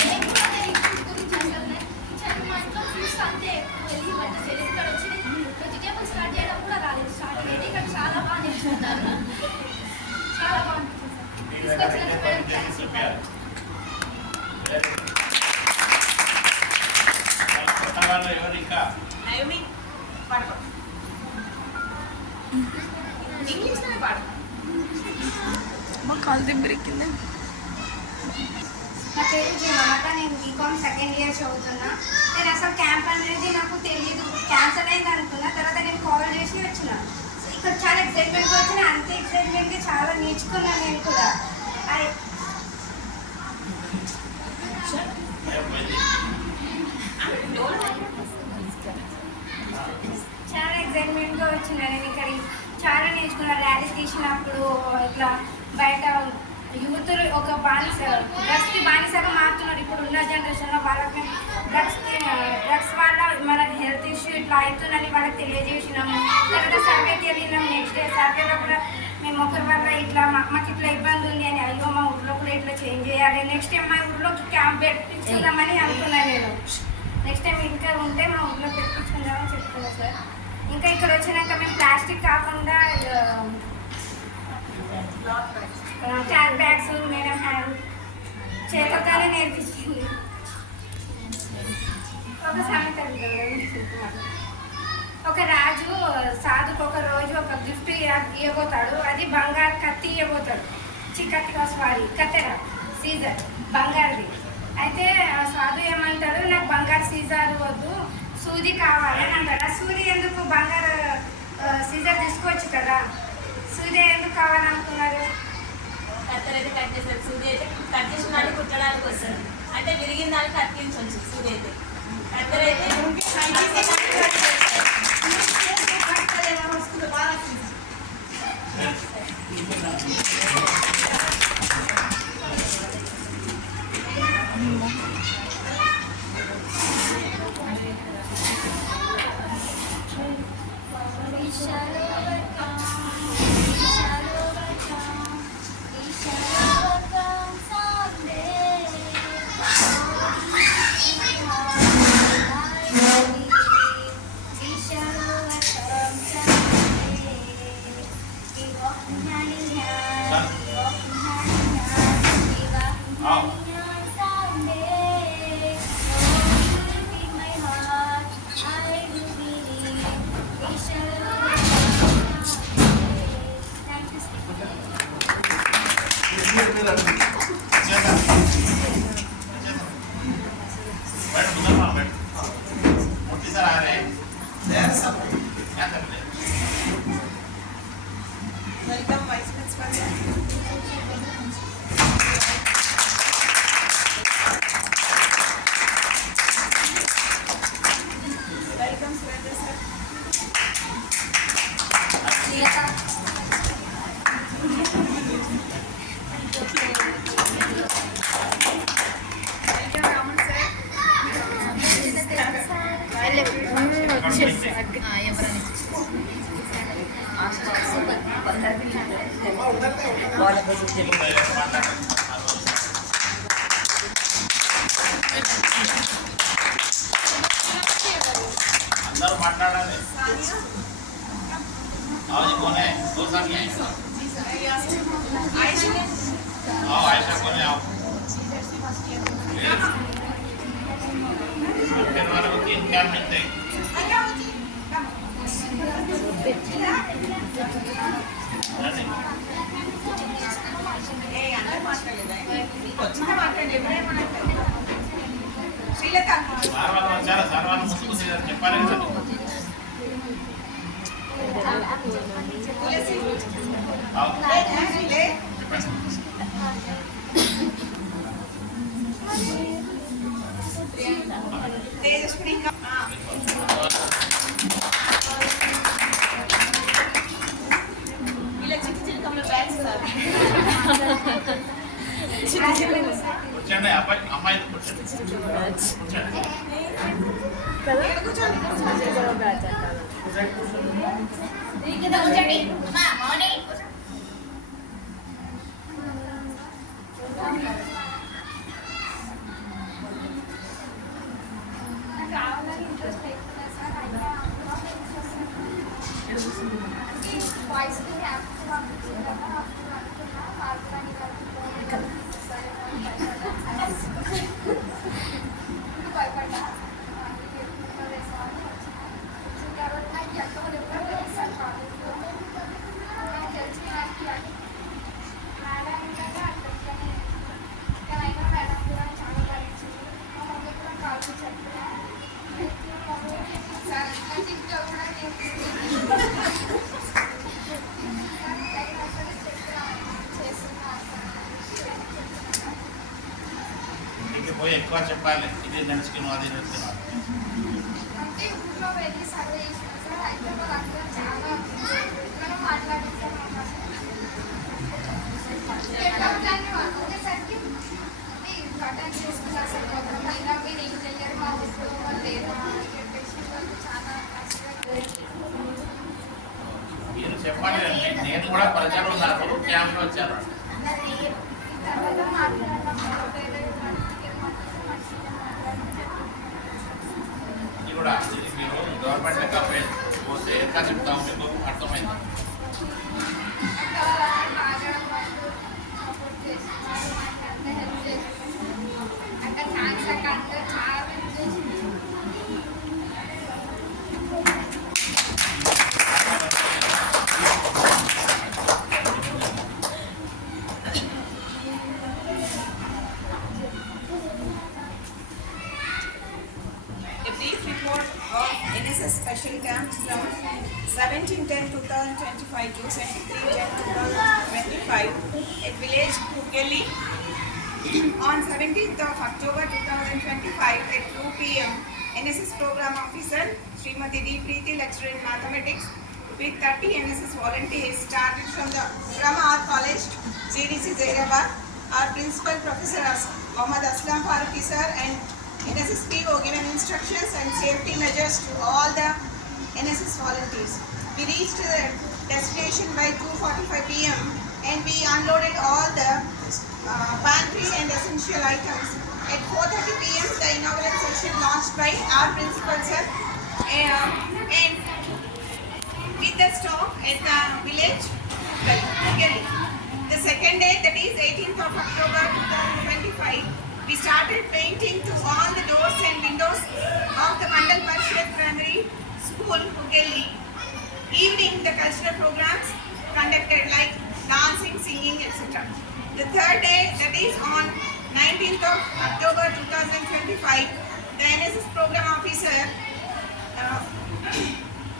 నేను కూడా నేను ఫుడ్ గురించి అసలు మా ఇంట్లో ఫ్రూట్స్ అంతే వెళ్ళి వంట చేయలేదు ఇక్కడ వచ్చి వెజిటేబుల్ స్టార్ట్ చేయడం కూడా రాలేదు స్టార్ట్ అయ్యేది ఇక్కడ చాలా బాగా నేర్చుకుంటారు చాలా బాగుంటుంది ఎవరు ఇంకా నయోమి పాడుకో ఇంగ్లీష్లోనే పాడు మా కాలు దిబ్బరికింది. నా పేరు మమత, నేను బీకామ్ సెకండ్ ఇయర్ చదువుతున్నా. నేను అసలు క్యాంప్ అనేది నాకు తెలియదు, క్యాన్సల్ అయింది అనుకున్నా. తర్వాత నేను కాల్ చేసి వచ్చిన ఇక్కడ చాలా ఎక్సైట్మెంట్గా వచ్చిన, అంతే ఎక్సైట్మెంట్గా చాలా నేర్చుకున్నాను నేను కూడా. చాలా ఎక్సైట్మెంట్గా వచ్చిన నేను ఇక్కడ చాలా నేర్చుకున్నాను. ర్యాలీస్ తీసినప్పుడు ఇట్లా బయట యూత్ ఒక డ్రగ్స్కి బానిసగా మారుతున్నారు ఇప్పుడు ఉన్న జనరేషన్లో. వాళ్ళకి డ్రగ్స్ వల్ల మన హెల్త్ ఇష్యూ ఇట్లా అవుతుందని వాళ్ళకి తెలియజేసినాము. తర్వాత సర్వేకి వెళ్ళినాం. నెక్స్ట్ డే సర్వేలో కూడా మేము ఒకరి వల్ల ఇట్లా మాకు ఇట్లా ఇబ్బంది ఉంది అని, అయ్యో మా ఊళ్ళో కూడా ఇట్లా చేంజ్ చేయాలి, నెక్స్ట్ టైం మా ఊళ్ళోకి క్యాంప్ పెట్టించుకుందామని అనుకున్నాను నేను. నెక్స్ట్ టైం ఇంకా ఉంటే మా ఊళ్ళో పెట్టించుకుందామని చెప్తున్నాను సార్. ఇంకా ఇక్కడ వచ్చినాక మేము ప్లాస్టిక్ కాకుండా క్లాత్ బ్యాగ్స్ మేడం చేతతోనే నేర్పించింది. ఒక సామెత ఒక రాజు సాధుకు ఒక రోజు ఒక గిఫ్ట్ ఇవ్వబోతాడు. అది బంగారు కత్తి ఇవ్వబోతాడు. కత్తి సారీ కత్తెర సీజర్ బంగారుది. అయితే సాధు ఏమంటారు, నాకు బంగారు సీజర్ వద్దు, సూది కావాలి అని అంటారు. ఆ సూది ఎందుకు, బంగారు సీజర్ తీసుకోవచ్చు కదా, సూది ఎందుకు కావాలనుకున్నారు? కత్తెర అయితే కట్ చేస్తారు, సూది అయితే కట్ చేసిన దాన్ని కుట్టడానికి వస్తుంది. అంటే విరిగిన దాన్ని కత్తిరించవచ్చు. సూది అయితే కత్తెర అయితే welcome vice principal sir. Welcome Surendra sir. Welcome Raman sir. వాళ్ళ కోసం చెప్పి అందరూ మాట్లాడాలి. आज कौन है? दो साल के हैं। आओ आयशा कौन है? आओ। फिर वाले को 3 क्या मिलते हैं? శ్రీలత సార్ వాళ్ళు ముసుగుసి చెప్పాలి కదా. తులసి आओ। లే తేజస్విని వీళ్ళ చిట్టి చిలకమ్మ బ్యాచ్ సార్. కూర్చోండి అబ్బాయి అమ్మాయి కూర్చోండి. నాకు రావాలని ఇంట్రెస్ట్ లేకుండా సార్ అయితే వాయిస్కి యాప్ పంపించారు కదా అప్పుడు అనుకున్నా పాల్గొని భయపడ్డా వచ్చిన తర్వాత నాకు ఎక్కడ ఎప్పుడు లేదు సార్ కాలేజ్లో నాకు తెలిసిన నాకు మేడం కదా అక్కడికనే కానీ అయినా మేడం కూడా చాలా భరించింది మా మమ్మీ కూడా కాల్చి చెప్పినా సార్ ఇంట్లో కూడా ఇంటికి పోయి ఎక్కువ చెప్పాలి, ఇది నడుచుకున్నాం అది నడుచుకున్నాం. అంటే ఊళ్ళో వెళ్ళి సర్వే చేసిన సార్ హైదరాబాద్ అక్కడ చాలా మనం మాట్లాడించాం ఒకేసరికి అటెండ్ చేసుకున్నారు సార్ అయినా మీరు ఏం చెయ్యారు మా ఊళ్ళో లేదా అని చెప్పేసి వాళ్ళు చాలా మీరు చెప్పండి, నేను కూడా ప్రజలు ఉన్నారు క్యాంప్లో వచ్చారు. తర్వాత మాట్లాడడం ఇది కూడా ఇది మీరు గవర్నమెంట్ కంపెనీ పోతే ఎట్లా చెప్తాము మీకు అర్థమైంది. A brief report of NSS Special Camp from 17/10/2025 to 23/10/2025 at village Kukeli on 17th of October 2025 at 2 p.m. NSS Program Officer Srimati D. Preeti, lecturer in mathematics, with 30 NSS volunteers started from our college, CDC Zairabad. Our principal Professor Mohammad Aslam Farooqi sir and NSS PO given instructions and safety measures to all the NSS volunteers. We reached the destination by 2:45 p.m. and we unloaded all the pantry and essential items. At 4:30 p.m. the inaugural session launched by our principal sir and with the stop at the village Kukeli. The second day, that is 18th of October 2025, we started painting to all the doors and windows of the Mandal Parishad Primary School, Kukeli. Evening, the cultural programs conducted like dancing, singing, etc. The third day, that is on 19th of October 2025, the NSS program officer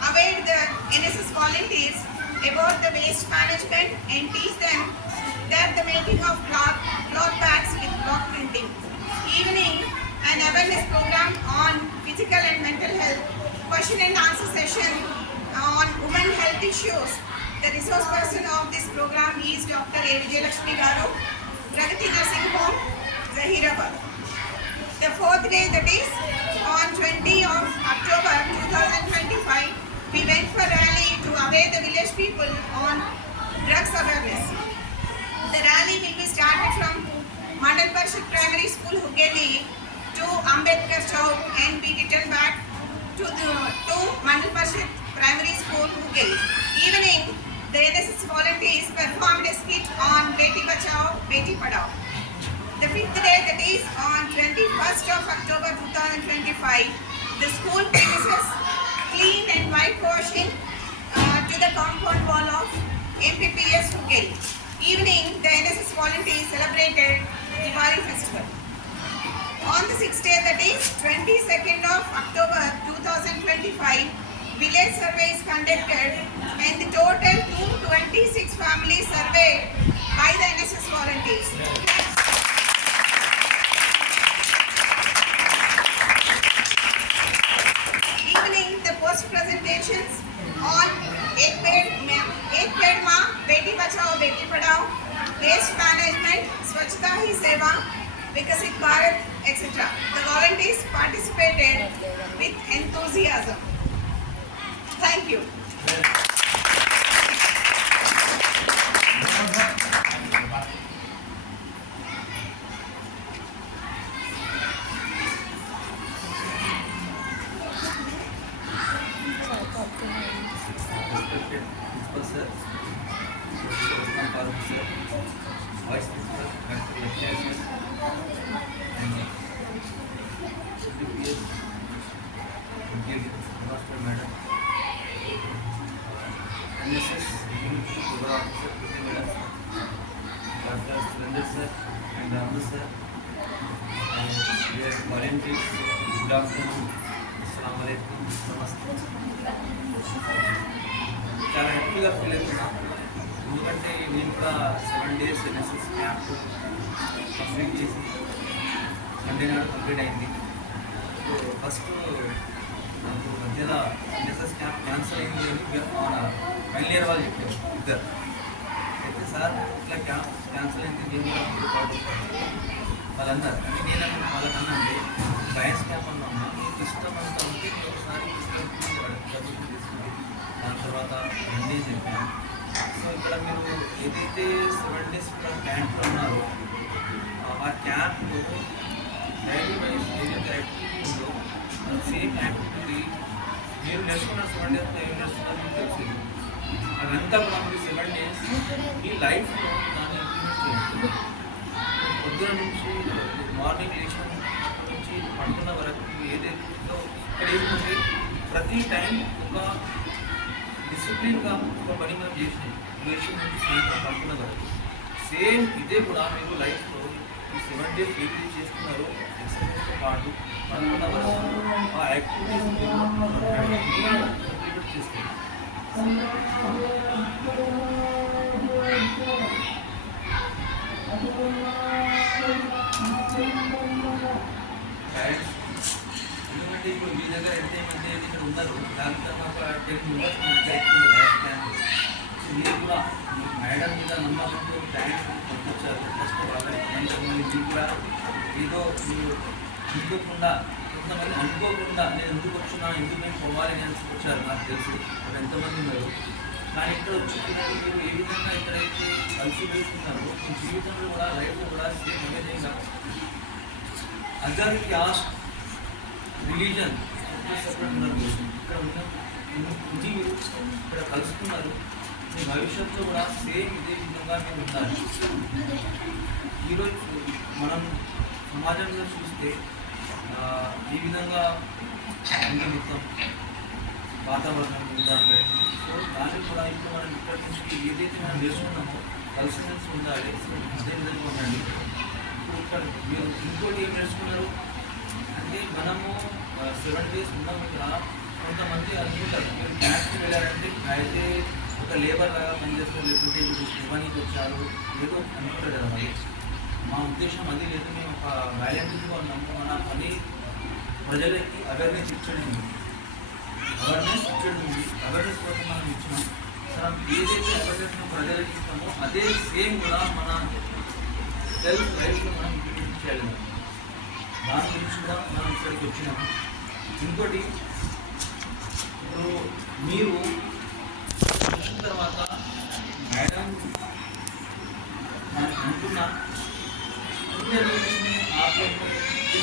aware the NSS volunteers about the waste management and teach them that the making of cloth bags with block printing. Evening, an awareness program on physical and mental health, question and answer session on women health issues. The resource person of this program is Dr. A. Vijayalakshmi Garu, Pragati Nursing Home, Zahirabad. The fourth day, that is on 20 of October 2025, we went for rally to aware the village people on drugs awareness. The rally will be started from Mandal Parishad Primary School, Hukeli to Ambedkar Chowk and be returned back to Mandal Parishad Primary School, Hukeli. Evening, the NSS volunteers performed a skit on Beti Bachao, Beti Padhao. The fifth day, that is on 21st of October 2025, the school premises clean and whitewashing to the compound wall of MPPS Hukeli. Evening, the NSS volunteers celebrated Diwali festival. On the sixth day, that is 22nd of October 2025, village survey is conducted and the total 226 families surveyed by the NSS volunteers. Evening, the post presentations on Ek Ped Ma, Beti Bachao, Beti Padhao, waste management, Swachhata Hi Seva, Vikasit Bharat, etc. The volunteers participated with enthusiasm. Thank you. Respected Principal Sir, Professor Farooq Sir, Vice Principal Dr. Lakshya Sir, and CDPS, Master Madam, NSS Unit Program Officer, Priti Madam, Dr. Surendra Sir, and Ramdu Sir, and their volunteers. Good afternoon. Assalamu alaikum. Namaste. చాలా హ్యాపీగా ఫీల్ అవుతున్నాను, ఎందుకంటే నేను కూడా 7 days ఎన్ఎస్ఎస్ క్యాంప్ కంప్లీట్ చేసి సండే నాడు కంప్లీట్ అయింది. సో ఫస్ట్ నాకు మధ్యలో ఎన్ఎస్ఎస్ క్యాంప్ క్యాన్సిల్ అయింది అని మన ఫైనల్ ఇయర్ వాళ్ళు చెప్పారు ఇద్దరు. అయితే సార్ ఇట్లా క్యాంప్ క్యాన్సిల్ అయింది నేను కూడా వాళ్ళు అన్నారు. అంటే నేను వాళ్ళకన్నా అంటే సైన్స్ క్యాంప్ అన్నా మీకు ఇష్టం అంత ఉంటే ఒకసారి తీసుకెళ్తుంది దాని తర్వాత 1 days చెప్పాను. సో ఇక్కడ మీరు ఏదైతే 7 days ఇక్కడ క్యాంప్లో ఉన్నారో ఆ క్యాంప్లో డైలీ వైజ్ ఏదైతే యాక్టివిటీ ఉందో సేమ్ యాక్టివిటీ మీరు నేర్చుకున్న 7 days ఏం నేర్చుకున్నారో మీకు తెలిసింది. అదంతా కూడా మీరు 7 days మీ లైఫ్లో దాన్ని ఇంప్లిమెంట్ చేయండి. పొద్దున నుంచి మార్నింగ్ లేచిన నుంచి పడుకున్న వరకు ఏదైతే ఇక్కడ ఏంటంటే ప్రతి టైం ఒక డిసిప్లిన్గా ఒక పని మనం చేసినాం. లేచిన నుంచి సాయంత్రం పడుకున్న వరకు సేమ్ ఇదే కూడా మీరు లైఫ్లో ఈ 7 days ఏది చేస్తున్నారు ఎక్సర్సైజ్తో పాటు పడుకున్న వరకు ఆ యాక్టివిటీస్ కంప్లీట్ చేస్తారు. ఎందుకంటే ఇప్పుడు మీ దగ్గర ఎంతమంది ఇక్కడ ఉన్నారు దాంట్లో ఒక 10 members మీరు కూడా మేడం మీద నమ్మకంతో థ్యాంక్స్ పంపించారు. ఫస్ట్ వాళ్ళకి ఎంతమంది మీకు కూడా ఏదో మీరు అనుకోకుండా కొంతమంది అనుకోకుండా నేను ఎందుకు వచ్చినా ఎందుకు నేను పోవాలి అని వచ్చారు నాకు తెలుసు వాళ్ళు ఎంతమంది ఉన్నారు. కానీ ఇక్కడ వచ్చి మీరు ఏ విధంగా ఇక్కడైతే కలిసి వెళ్తున్నారో మీ జీవితంలో కూడా లైఫ్లో కూడా సేమ్ అదే విధంగా అదర్ క్యాస్ట్ రిలీజన్ సెపరేట్ ఉన్నారు. ఇక్కడ ఉన్న మీరు ఇక్కడ కలుసుకున్నారు. మీ భవిష్యత్తులో కూడా సేమ్ ఇదే విధంగా మీరు ఉన్నారు. ఈరోజు మనం సమాజంలో చూస్తే ఈ విధంగా మొత్తం వాతావరణం విధానం. సో దానికి కూడా ఇప్పుడు మనం ఇక్కడి నుంచి ఏదైతే మనం నేర్చుకున్నామో కలిసిమెలిసి ఉండాలి. అదే విధంగా ఉండండి. ఇప్పుడు ఇక్కడ మీరు ఇంకోటి ఏం నేర్చుకున్నారు అంటే మనము 7 days ఉన్నాం ఇక్కడ. కొంతమంది అనుకుంటారు మీరు క్యాంప్కి వెళ్ళారంటే అయితే ఒక లేబర్ లాగా పనిచేస్తారు, లేకపోతే ఇప్పుడు ఇవ్వడానికి వచ్చారు ఏదో అనుకుంటారు కదా. మరి మా ఉద్దేశం అది లేదు. మేము ఒక వాలంటీర్గా ఉన్నాము. మన పని ప్రజలకి అవేర్నెస్ ఇచ్చడం ఉంది. అవేర్నెస్ కోసం మనం ఇచ్చినాం. మనం ఏదైతే అవేర్నెస్ ప్రజలకి ఇస్తామో అదే సేమ్ కూడా మన సెల్ఫ్ లైఫ్లో మనం ఇంప్లిమెంట్ చేయాలి. దాని గురించి కూడా మనం ఇక్కడికి వచ్చినాము. ఇంకోటి ఇప్పుడు మీరు వచ్చిన తర్వాత మేడం मैं अंटूना आप लोग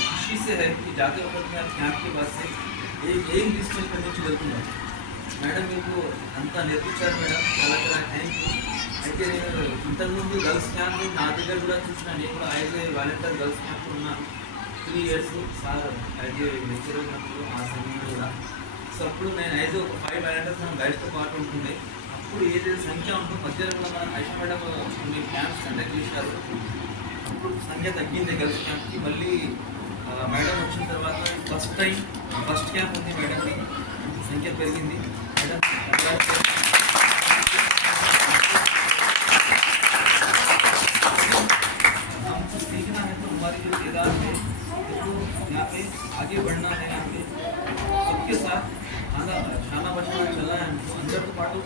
खुशी से है कि जाते वक्त मैं कैंप के बाद से एक डिस्कशन करने की వెళ్తున్నాను. మేడం మీకు అంతా నేర్పించారు మేడం, చాలా చాలా థ్యాంక్ యూ. అయితే నేను ఇంతకుముందు గర్ల్స్ క్యాంప్ నా దగ్గర కూడా చూసిన, నేను కూడా as a volunteer girls camp ఉన్నాను 3 years. Sir as a lecturer ఉన్నప్పుడు ఆ సమయంలో కూడా సో అప్పుడు నేను యాజ్ ఒక 5 వాలంటీర్స్ మనం గైడ్స్తో పాటు ఉంటుండే. అప్పుడు ఏదైతే సంఖ్య ఉంటుందో మధ్యలో కూడా మనం ఐషా మేడం కొన్ని క్యాంప్స్ కండక్ట్ చేశారు. అప్పుడు సంఖ్య తగ్గింది గర్ల్స్ క్యాంప్కి. మళ్ళీ మేడం వచ్చిన తర్వాత ఫస్ట్ క్యాంప్ ఉంది మేడంకి, సంఖ్య పెరిగింది. मैडम हमको सीखना है तो हमारी जो किरदार है इसको यहाँ पे आगे बढ़ना है. यहाँ पे सबके साथ చాలా బట్టి చల్లా అందరితో పాటు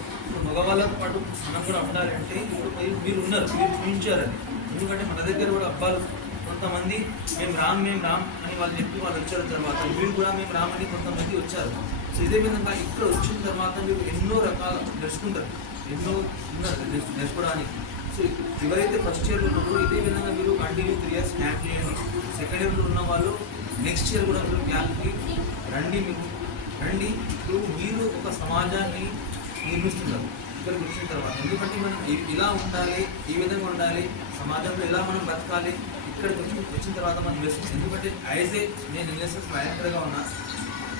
మగవాళ్ళతో పాటు మనం కూడా ఉండాలంటే ఇప్పుడు మీరు ఉన్నారు, మీరు చూపించారని. ఎందుకంటే మన దగ్గర కూడా అబ్బాయిలు 20 కొంతమంది మేము రామ్ అని వాళ్ళు చెప్పి వాళ్ళు వచ్చిన తర్వాత వీళ్ళు కూడా మేము రామని కొంతమంది వచ్చారు. సో ఇదే విధంగా ఇక్కడ వచ్చిన తర్వాత మీరు ఎన్నో రకాల నేర్చుకుంటారు, ఎన్నో ఉన్నారు నేర్చుకోవడానికి. సో ఎవరైతే ఫస్ట్ ఇయర్లో ఉన్నారో ఇదే విధంగా మీరు కంటిన్యూ 3 years క్యాంప్ చేయండి. సెకండ్ ఇయర్లో ఉన్న వాళ్ళు నెక్స్ట్ ఇయర్ కూడా మీరు క్యాంప్కి రండి. ఇప్పుడు మీరు ఒక సమాజాన్ని నిర్మిస్తున్నారు ఇక్కడికి వచ్చిన తర్వాత. ఎందుకంటే మనం ఇలా ఉండాలి, ఈ విధంగా ఉండాలి, సమాజంలో ఎలా మనం బతకాలి ఇక్కడికి వచ్చిన తర్వాత మనం వేస్తుంది. ఎందుకంటే నేను ఎన్ఎస్ఎస్ వాలంటీర్గా ఉన్నా,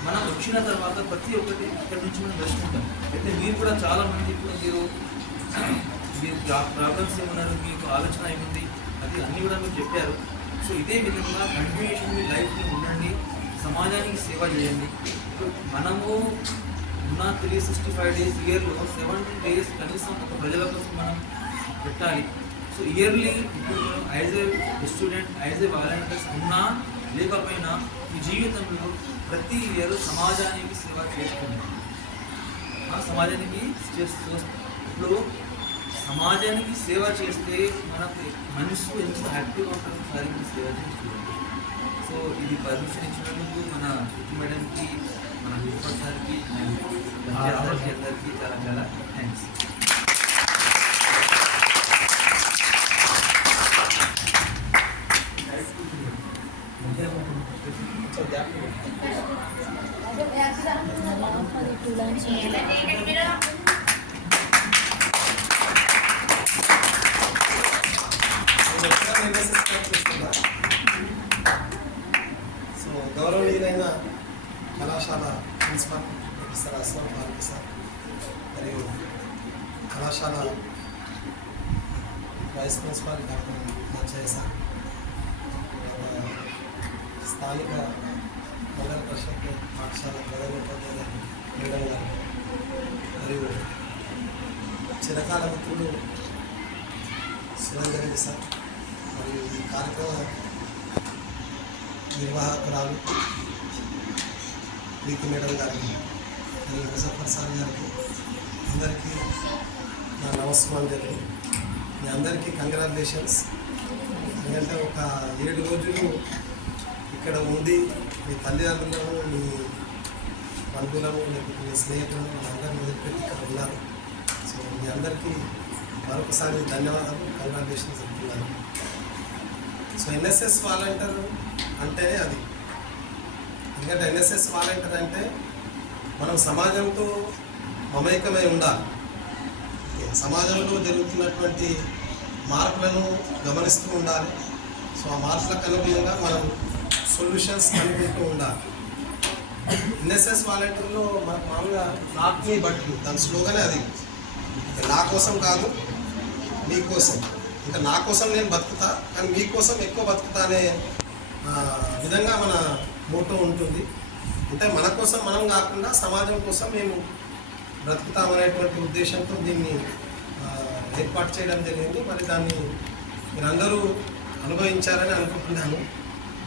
మనం వచ్చిన తర్వాత ప్రతి ఒక్కటి ఇక్కడ నుంచి మనం నేర్చుకుంటాం. అయితే మీరు కూడా చాలామంది ఇప్పుడు మీరు ప్రాబ్లమ్స్ ఏమన్నారు, మీకు ఆలోచన ఏముంది, అది అన్నీ కూడా మీరు చెప్పారు. సో ఇదే విధంగా కంటిన్యూషన్ మీ లైఫ్ని ఉండండి, సమాజానికి సేవ చేయండి. ఇప్పుడు మనము ఉన్న 365 days ఇయర్లో 7 days కనీసం ఒక ప్రజల కోసం మనం పెట్టాలి. సో ఇయర్లీ ఇప్పుడు as a student, as a volunteers ఉన్నా లేకపోయినా ఈ జీవితంలో ప్రతి ఇయర్ సమాజానికి సేవ చేస్తుంది. సమాజానికి ఇప్పుడు సమాజానికి సేవ చేస్తే మనకు మనసు ఎంతో యాక్టివ్గా ఉంటుంది, శారీరక సేవ చేస్తుంది. సో ఇది పర్మిషన్ ఇచ్చినందుకు మన మేడంకి, మన ప్రిన్సిపల్ సార్కి, అందరికీ చాలా చాలా థ్యాంక్స్. సో గౌరవనీయులైన కళాశాల principal professor Aslam Farooq sir మరియు కళాశాల vice principal doctor Manchaiah sir, స్థానిక మండల పరిషత్ పాఠశాల ప్రధానోపాధ్యాయులు మేడం గారు మరియు చిరకాల మిత్రులు సురేందర్ సార్ మరియు ఈ కార్యక్రమ నిర్వాహకురాలు ప్రీతి మేడం గారికి మరియు ముజఫర్ సార్ గారికి అందరికీ నా నమస్కారం. మీ అందరికీ కంగ్రాచులేషన్స్. ఎందుకంటే ఒక 7 రోజులు ఇక్కడ ఉండి మీ తల్లిదండ్రులను, మీ బంధువులను, లేకపోతే మీ స్నేహితులను వాళ్ళందరినీ వదిలిపెట్టి ఇక్కడ ఉన్నారు. సో మీ అందరికీ మరొకసారి ధన్యవాదాలు, కంగ్రాచులేషన్స్ చెప్తున్నాను. సో ఎన్ఎస్ఎస్ వాలంటీర్ అంటేనే అది. ఎందుకంటే ఎన్ఎస్ఎస్ వాలంటీర్ అంటే మనం సమాజంతో మమేకమై ఉండాలి. సమాజంలో జరుగుతున్నటువంటి మార్పులను గమనిస్తూ ఉండాలి. సో ఆ మార్పులకు అనుగుణంగా మనం సొల్యూషన్స్ కనుక్కుంటూ ఉండాలి. ఎన్ఎస్ఎస్ వాలంటీర్లో మనకు మామూలుగా నాట్ మీ బట్ యు, దాని స్లోగానే అది. నా కోసం కాదు, మీకోసం. ఇంకా నా కోసం నేను బతుకుతా, కానీ మీకోసం ఎక్కువ బతుకుతా అనే విధంగా మన మోటో ఉంటుంది. అంటే మన కోసం మనం కాకుండా సమాజం కోసం మేము బ్రతుకుతామనేటువంటి ఉద్దేశంతో దీన్ని ఏర్పాటు చేయడం జరిగింది. మరి దాన్ని మీరందరూ అనుభవించారని అనుకుంటున్నాను.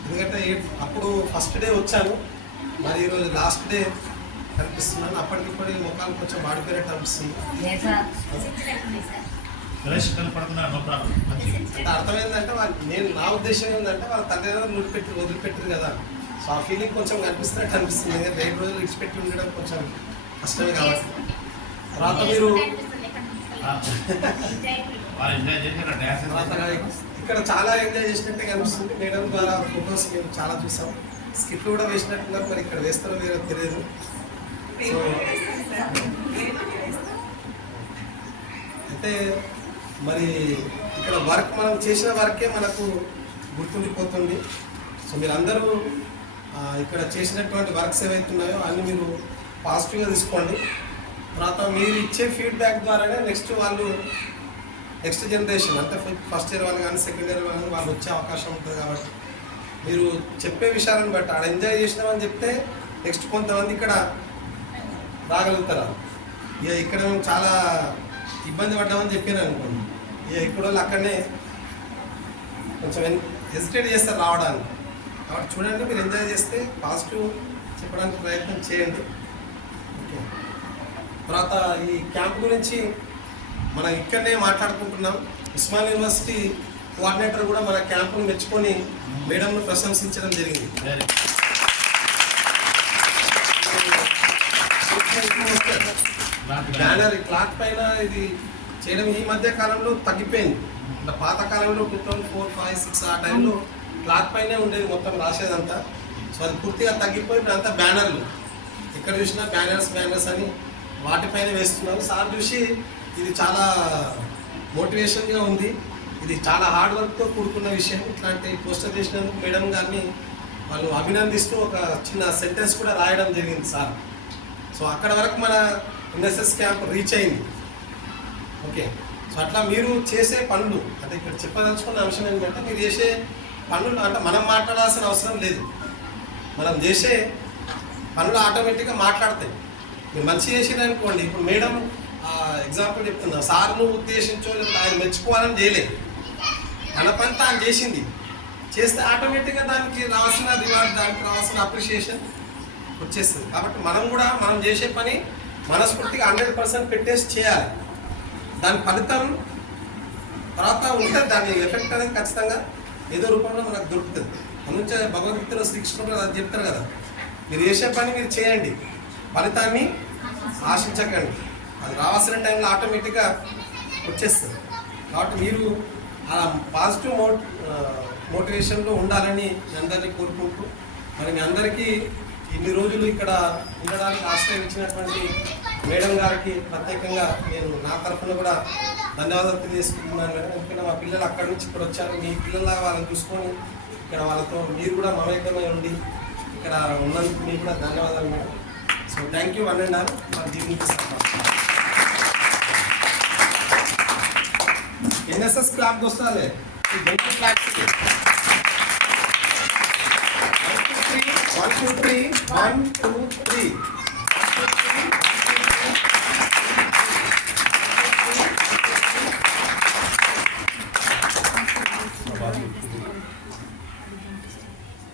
ఎందుకంటే అప్పుడు ఫస్ట్ డే వచ్చాను, మరి ఈరోజు లాస్ట్ డే కనిపిస్తున్నాను. అప్పటికిప్పటి ముఖాలు కొంచెం వాడిపోయినట్టు అనిపిస్తుంది. అంటే అర్థమైందంటే నేను నా ఉద్దేశం ఏంటంటే వాళ్ళ తల్లిదండ్రులు వదిలిపెట్టారు కదా, సో ఆ ఫీలింగ్ కొంచెం కనిపిస్తున్నట్టు అనిపిస్తుంది. ఎందుకంటే 2 రోజులు విడిచిపెట్టి ఉండడం కొంచెం కష్టమే కాబట్టి. తర్వాత మీరు ఇక్కడ చాలా ఎంజాయ్ చేసినట్టే కనిపిస్తుంది. మేడం ద్వారా ఫొటోస్ మేము చాలా చూసాం, స్కిట్లు కూడా వేసినట్టున్నారు. మరి ఇక్కడ వేస్తారో లేదో తెలియదు. సో అయితే మరి ఇక్కడ వర్క్ మనం చేసిన వర్కే మనకు గుర్తుండిపోతుంది. సో మీరందరూ ఇక్కడ చేసినటువంటి వర్క్స్ ఏవైతున్నాయో అన్నీ మీరు పాజిటివ్గా తీసుకోండి. తర్వాత మీరు ఇచ్చే ఫీడ్బ్యాక్ ద్వారానే నెక్స్ట్ జనరేషన్ అంటే ఫస్ట్ ఇయర్ వాళ్ళు కానీ సెకండ్ ఇయర్ వాళ్ళు కానీ వాళ్ళు వచ్చే అవకాశం ఉంటుంది. కాబట్టి మీరు చెప్పే విషయాలను బట్టి ఆడ ఎంజాయ్ చేసినామని చెప్తే నెక్స్ట్ కొంతమంది ఇక్కడ రాగలుగుతారు. ఇక ఇక్కడ మేము చాలా ఇబ్బంది పడ్డామని చెప్పాను అనుకోండి, ఇక ఇక్కడ వాళ్ళు అక్కడనే కొంచెం హెసిటేట్ చేస్తారు రావడానికి. కాబట్టి చూడండి, మీరు ఎంజాయ్ చేస్తే పాజిటివ్ చెప్పడానికి ప్రయత్నం చేయండి. ఓకే. తర్వాత ఈ క్యాంప్ గురించి మనం ఇక్కడనే మాట్లాడుకుంటున్నాం. ఉస్మాన్ యూనివర్సిటీ కోఆర్డినేటర్ కూడా మన క్యాంపును మెచ్చుకొని మేడంను ప్రశంసించడం జరిగింది. బ్యానర్ క్లాత్ పైన ఇది చేయడం ఈ మధ్య కాలంలో తగ్గిపోయింది. పాత కాలంలో 2004, 5, 6 ఆ టైంలో క్లాత్ పైనే ఉండేది మొత్తం రాసేదంతా. సో అది పూర్తిగా తగ్గిపోయి ఇప్పుడు అంతా బ్యానర్లు, ఎక్కడ చూసినా బ్యానర్స్ అని వాటిపైన వేస్తున్నారు. సార్ చూసి ఇది చాలా మోటివేషన్గా ఉంది. ఇది చాలా హార్డ్ వర్క్తో కూడుకున్న విషయం. ఇట్లాంటి పోస్టర్ చేసినందుకు మేడం గారిని వాళ్ళు అభినందిస్తూ ఒక చిన్న సెంటెన్స్ కూడా రాయడం జరిగింది సార్. సో అక్కడ వరకు మన ఎన్ఎస్ఎస్ క్యాంప్ రీచ్ అయింది. ఓకే, సో అట్లా మీరు చేసే పనులు అంటే ఇక్కడ చెప్పదలుచుకున్న అంశం ఏంటంటే మీరు చేసే పనులు అంటే మనం మాట్లాడాల్సిన అవసరం లేదు. మనం చేసే పనులు ఆటోమేటిక్గా మాట్లాడతాయి. మీరు మంచి చేసేదనుకోండి, ఇప్పుడు మేడం ఎగ్జాంపుల్ చెప్తున్నా, సార్ను ఉద్దేశించో ఆయన మెచ్చుకోవాలని చేయలేదు, తన పని తాను చేసింది. చేస్తే ఆటోమేటిక్గా దానికి రావాల్సిన రివార్డ్, దానికి రావాల్సిన అప్రిషియేషన్ వచ్చేస్తుంది. కాబట్టి మనం కూడా మనం చేసే పని మనస్ఫూర్తిగా 100% పెట్టేసి చేయాలి. దాని ఫలితం తర్వాత ఉంటుంది, దాని ఎఫెక్ట్ అనేది ఖచ్చితంగా ఏదో రూపంలో మనకు దొరుకుతుంది. అందుకే భగవద్గీతలో శ్రీకృష్ణుడు అది చెప్తారు కదా, మీరు చేసే పని మీరు చేయండి, ఫలితాన్ని ఆశించకండి, అది రావాల్సిన టైంలో ఆటోమేటిక్గా వచ్చేస్తుంది. కాబట్టి మీరు ఆ పాజిటివ్ మోటివేషన్లో ఉండాలని మీ అందరినీ కోరుకుంటూ, మరి మీ అందరికీ ఇన్ని రోజులు ఇక్కడ ఉండడానికి ఆశ్రయం ఇచ్చినటువంటి మేడం గారికి ప్రత్యేకంగా నేను నా తరఫున కూడా ధన్యవాదాలు తెలియజేసుకుంటున్నాను. ఎందుకంటే మా పిల్లలు అక్కడి నుంచి ఇక్కడ వచ్చారు, మీ పిల్లల్లాగా వాళ్ళని చూసుకొని ఇక్కడ వాళ్ళతో మీరు కూడా మమేకమై ఉండి ఇక్కడ ఉన్నందుకు మీకు కూడా ధన్యవాదాలు మేడం. So thank you one and all for giving this opportunity. NSS clap వస్తాలే క్లాప్ 1 2 3 1 2 3.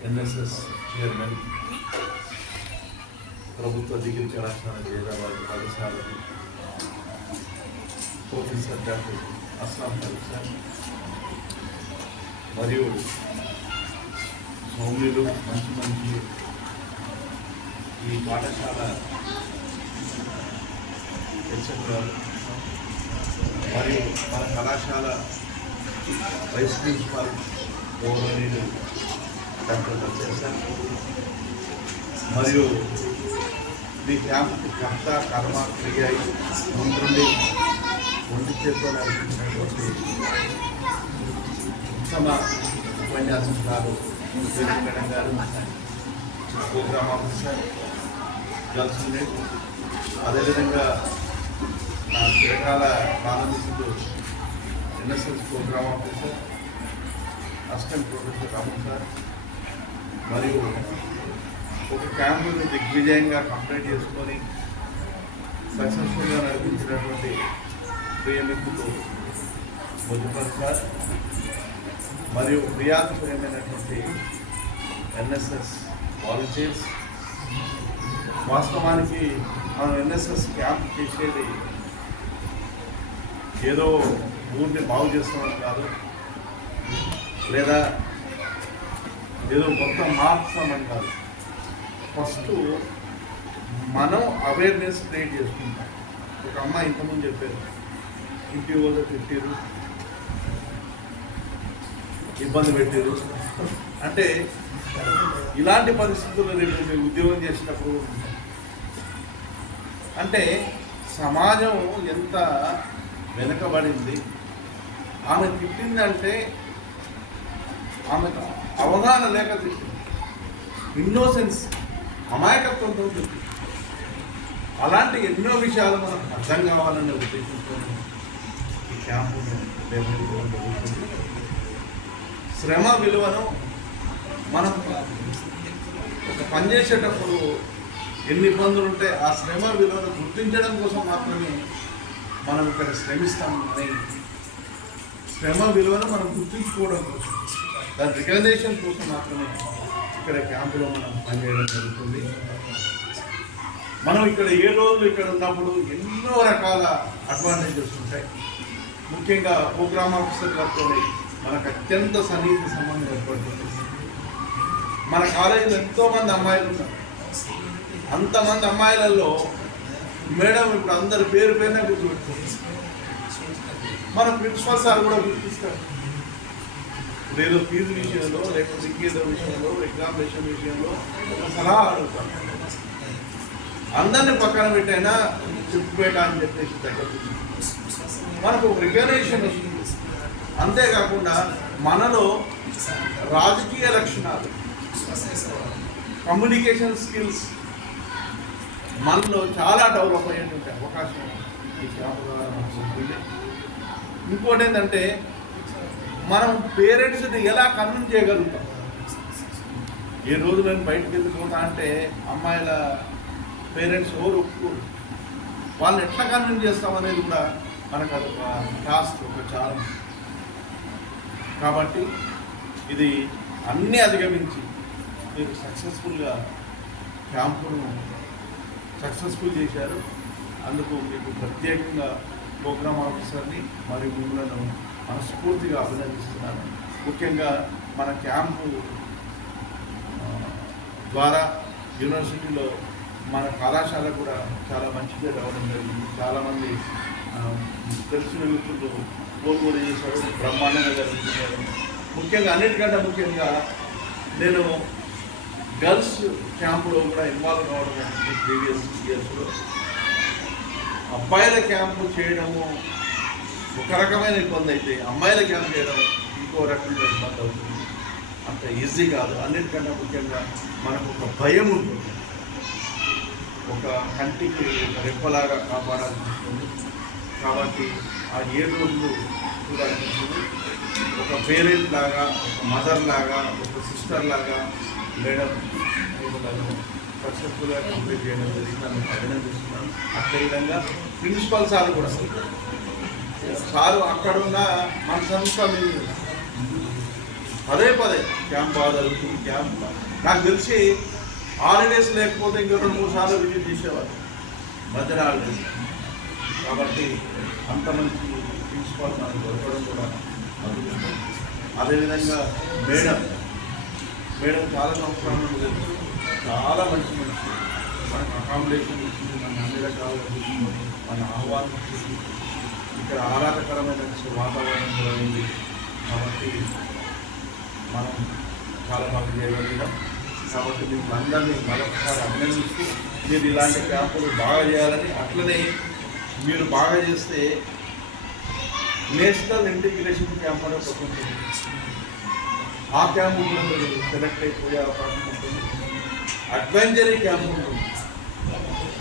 ఎన్ఎస్ఎస్ చైర్మన్, ప్రభుత్వ డిగ్రీ కళాశాల హైదరాబాద్ పాఠశాలకు professor doctor Aslam Farooq sir మరియు సౌమ్యులు మంచి ఈ పాఠశాల హెచ్ఎంగారు మరియు మన కళాశాల వైస్ ప్రిన్సిపాల్ గౌరవనీయులు డాక్టర్ నర్సర్ సార్ మరియు ఈ క్యాంపు కర్త కర్మ క్రియ ముందుండి ఒంటి చేతితో నడిపించినటువంటి ఉత్తమ ఉపన్యాసకులు మేడం గారు, ప్రోగ్రామ్ ఆఫీసర్ గర్ల్స్ యూనిట్, అదేవిధంగా చిరకాల ప్రారంభిస్తుడు NSS programme officer assistant professor Ramu sir మరియు ఒక క్యాంపును దిగ్విజయంగా కంప్లీట్ చేసుకొని సక్సెస్ఫుల్గా నడిపించినటువంటి ప్రియమిత్రులు ముజఫర్ సార్ మరియు ప్రియాత్మకమైనటువంటి ఎన్ఎస్ఎస్ వాలంటీర్స్. వాస్తవానికి మనం ఎన్ఎస్ఎస్ క్యాంప్ చేసేది ఏదో ఊరిని బాగు చేస్తామని కాదు, లేదా ఏదో మొత్తం మార్చుతామని కాదు. ఫస్ట్ మనం అవేర్నెస్ క్రియేట్ చేసుకుంటాం. ఒక అమ్మాయి ఇంతకుముందు చెప్పారు, ఇంటి వాళ్ళు పెట్టారు, ఇబ్బంది పెట్టారు అంటే ఇలాంటి పరిస్థితుల్లో రేపు మీరు ఉద్యోగం చేసినప్పుడు అంటే సమాజం ఎంత వెనుకబడింది. ఆమె తిట్టిందంటే ఆమెకు అవగాహన లేక తిట్టింది, ఇన్నోసెన్స్ అమాయకత్వంతో తిట్టింది. అలాంటి ఎన్నో విషయాలు మనకు అర్థం కావాలనే ఉద్దేశంతో ఈ క్యాంపు జరుగుతుంది. శ్రమ విలువను మనం ఒక పని చేసేటప్పుడు ఎన్ని ఇబ్బందులు ఉంటే ఆ శ్రమ విలువను గుర్తించడం కోసం మాత్రమే మనం ఇక్కడ శ్రమిస్తాం. అని శ్రమ విలువను మనం గుర్తించుకోవడం కోసం, దాని రికగ్నైజేషన్ కోసం మాత్రమే ఇక్కడ క్యాంపులో మనం పనిచేయడం జరుగుతుంది. మనం ఇక్కడ 7 రోజులు ఇక్కడ ఉన్నప్పుడు ఎన్నో రకాల అడ్వాంటేజెస్ ఉంటాయి. ముఖ్యంగా ప్రోగ్రామ్ ఆఫీసర్ గారితో మనకు అత్యంత సన్నిహిత సంబంధం ఏర్పడుతుంది. మన కాలేజీలో ఎంతోమంది అమ్మాయిలు ఉన్నారు. అంతమంది అమ్మాయిలలో మేడం ఇప్పుడు అందరి పేరు పేరునే గుర్తుపెట్టుకోండి. మన ప్రిన్సిపల్ సార్ కూడా గుర్తిస్తారు. ఏదో ఫీజు విషయంలో లేకపోతే ఇంకేదో విషయంలో ఎగ్జామినేషన్ విషయంలో ఒక సలహా అడుగుతాం. అందరినీ పక్కన పెట్టైనా చెప్పేట అని చెప్పేసి దగ్గర మనకు రికగ్నేషన్ వస్తుంది. అంతేకాకుండా మనలో రాజకీయ లక్షణాలు, కమ్యూనికేషన్ స్కిల్స్ మనలో చాలా డెవలప్ అయ్యేటువంటి అవకాశం ఈ క్యాంపు ద్వారా మనకు ఉంటుంది. ఇంకోటి ఏంటంటే మనం పేరెంట్స్ని ఎలా కన్విన్స్ చేయగలుగుతాం. ఏ రోజు నేను బయటకు వెళ్ళిపోతా అంటే అమ్మాయిల పేరెంట్స్ ఎవరు ఒప్పుకోరు. వాళ్ళని ఎట్లా కన్విన్స్ చేస్తామనేది కూడా మనకు అదొక టాస్క్, ఒక ఛాలెంజ్. కాబట్టి ఇది అన్నీ అధిగమించి మీరు సక్సెస్ఫుల్గా క్యాంపును సక్సెస్ఫుల్ చేశారు. అందుకు మీకు ప్రత్యేకంగా ప్రోగ్రామ్ ఆఫీసర్ని మరియు మిమ్మల్ని మనస్ఫూర్తిగా అభినందిస్తున్నాను. ముఖ్యంగా మన క్యాంపు ద్వారా యూనివర్సిటీలో మన కళాశాల కూడా చాలా మంచి పేరు రావడం జరిగింది. చాలామంది తెలిసిన వ్యక్తులు కోరుకోలు చేశారు, బ్రహ్మాండంగా జరుగుతున్నారు. ముఖ్యంగా అన్నిటికంటే ముఖ్యంగా నేను గర్ల్స్ క్యాంపులో కూడా ఇన్వాల్వ్ కావడం జరిగింది. ప్రీవియస్ ఇయర్స్లో అబ్బాయిల క్యాంపు చేయడము ఒక రకమైన ఇబ్బంది అయితే అమ్మాయిల క్యాంపు చేయడం ఇంకో రకమైన ఇబ్బంది అవుతుంది. అంత ఈజీ కాదు. అన్నిటికన్నా ముఖ్యంగా మనకు ఒక భయం ఉంటుంది. ఒక కంటికి ఒక రెప్పలాగా కాపాడాల్సి ఉంటుంది. కాబట్టి ఆ 7 రోజులు కూడా ఒక పేరెంట్ లాగా, ఒక మదర్ లాగా, ఒక సిస్టర్ లాగా మేడం సక్సెస్ఫుల్గా కంప్లీట్ చేయడం జరిగింది. అభినందిస్తున్నాను. అదే విధంగా ప్రిన్సిపల్ సార్ కూడా సారు అక్కడున్న మనసంతా మీరు పదే క్యాంప్ బాగా జరుగుతుంది. క్యాంప్ నాకు తెలిసి హాలిడేస్ లేకపోతే ఇంకా 2-3 సార్లు విజిట్ చేసేవారు మధ్యన హాలిడేస్. కాబట్టి అంత మంచి ప్రిన్సిపాల్ మనకు దొరకడం కూడా అదుగుతుంది. అదేవిధంగా మేడం చాలా సంవత్సరాల నుండి చాలా మంచి మనకు అకామిడేషన్ ఇచ్చింది, మన అన్ని రకాలుగా చూసుకొని మన ఆహ్వానం ఇచ్చింది. ఇక్కడ ఆహ్లాదకరమైన వాతావరణం కూడా ఉంది. కాబట్టి మనం చాలా బాగా చేయగలిగాం. కాబట్టి మీకు అందరినీ మరొకసారి అభినందిస్తూ మీరు ఇలాంటి క్యాంపులు బాగా చేయాలని, అట్లనే మీరు బాగా చేస్తే నేషనల్ ఇంటిగ్రేషన్ క్యాంప్ అనే ఒకటి ఉంటుంది. ఆ క్యాంపు కూడా మీరు సెలెక్ట్ అయిపోయే అవకాశం ఉంటుంది. అడ్వెంచరీ క్యాంప్ ఉంటుంది,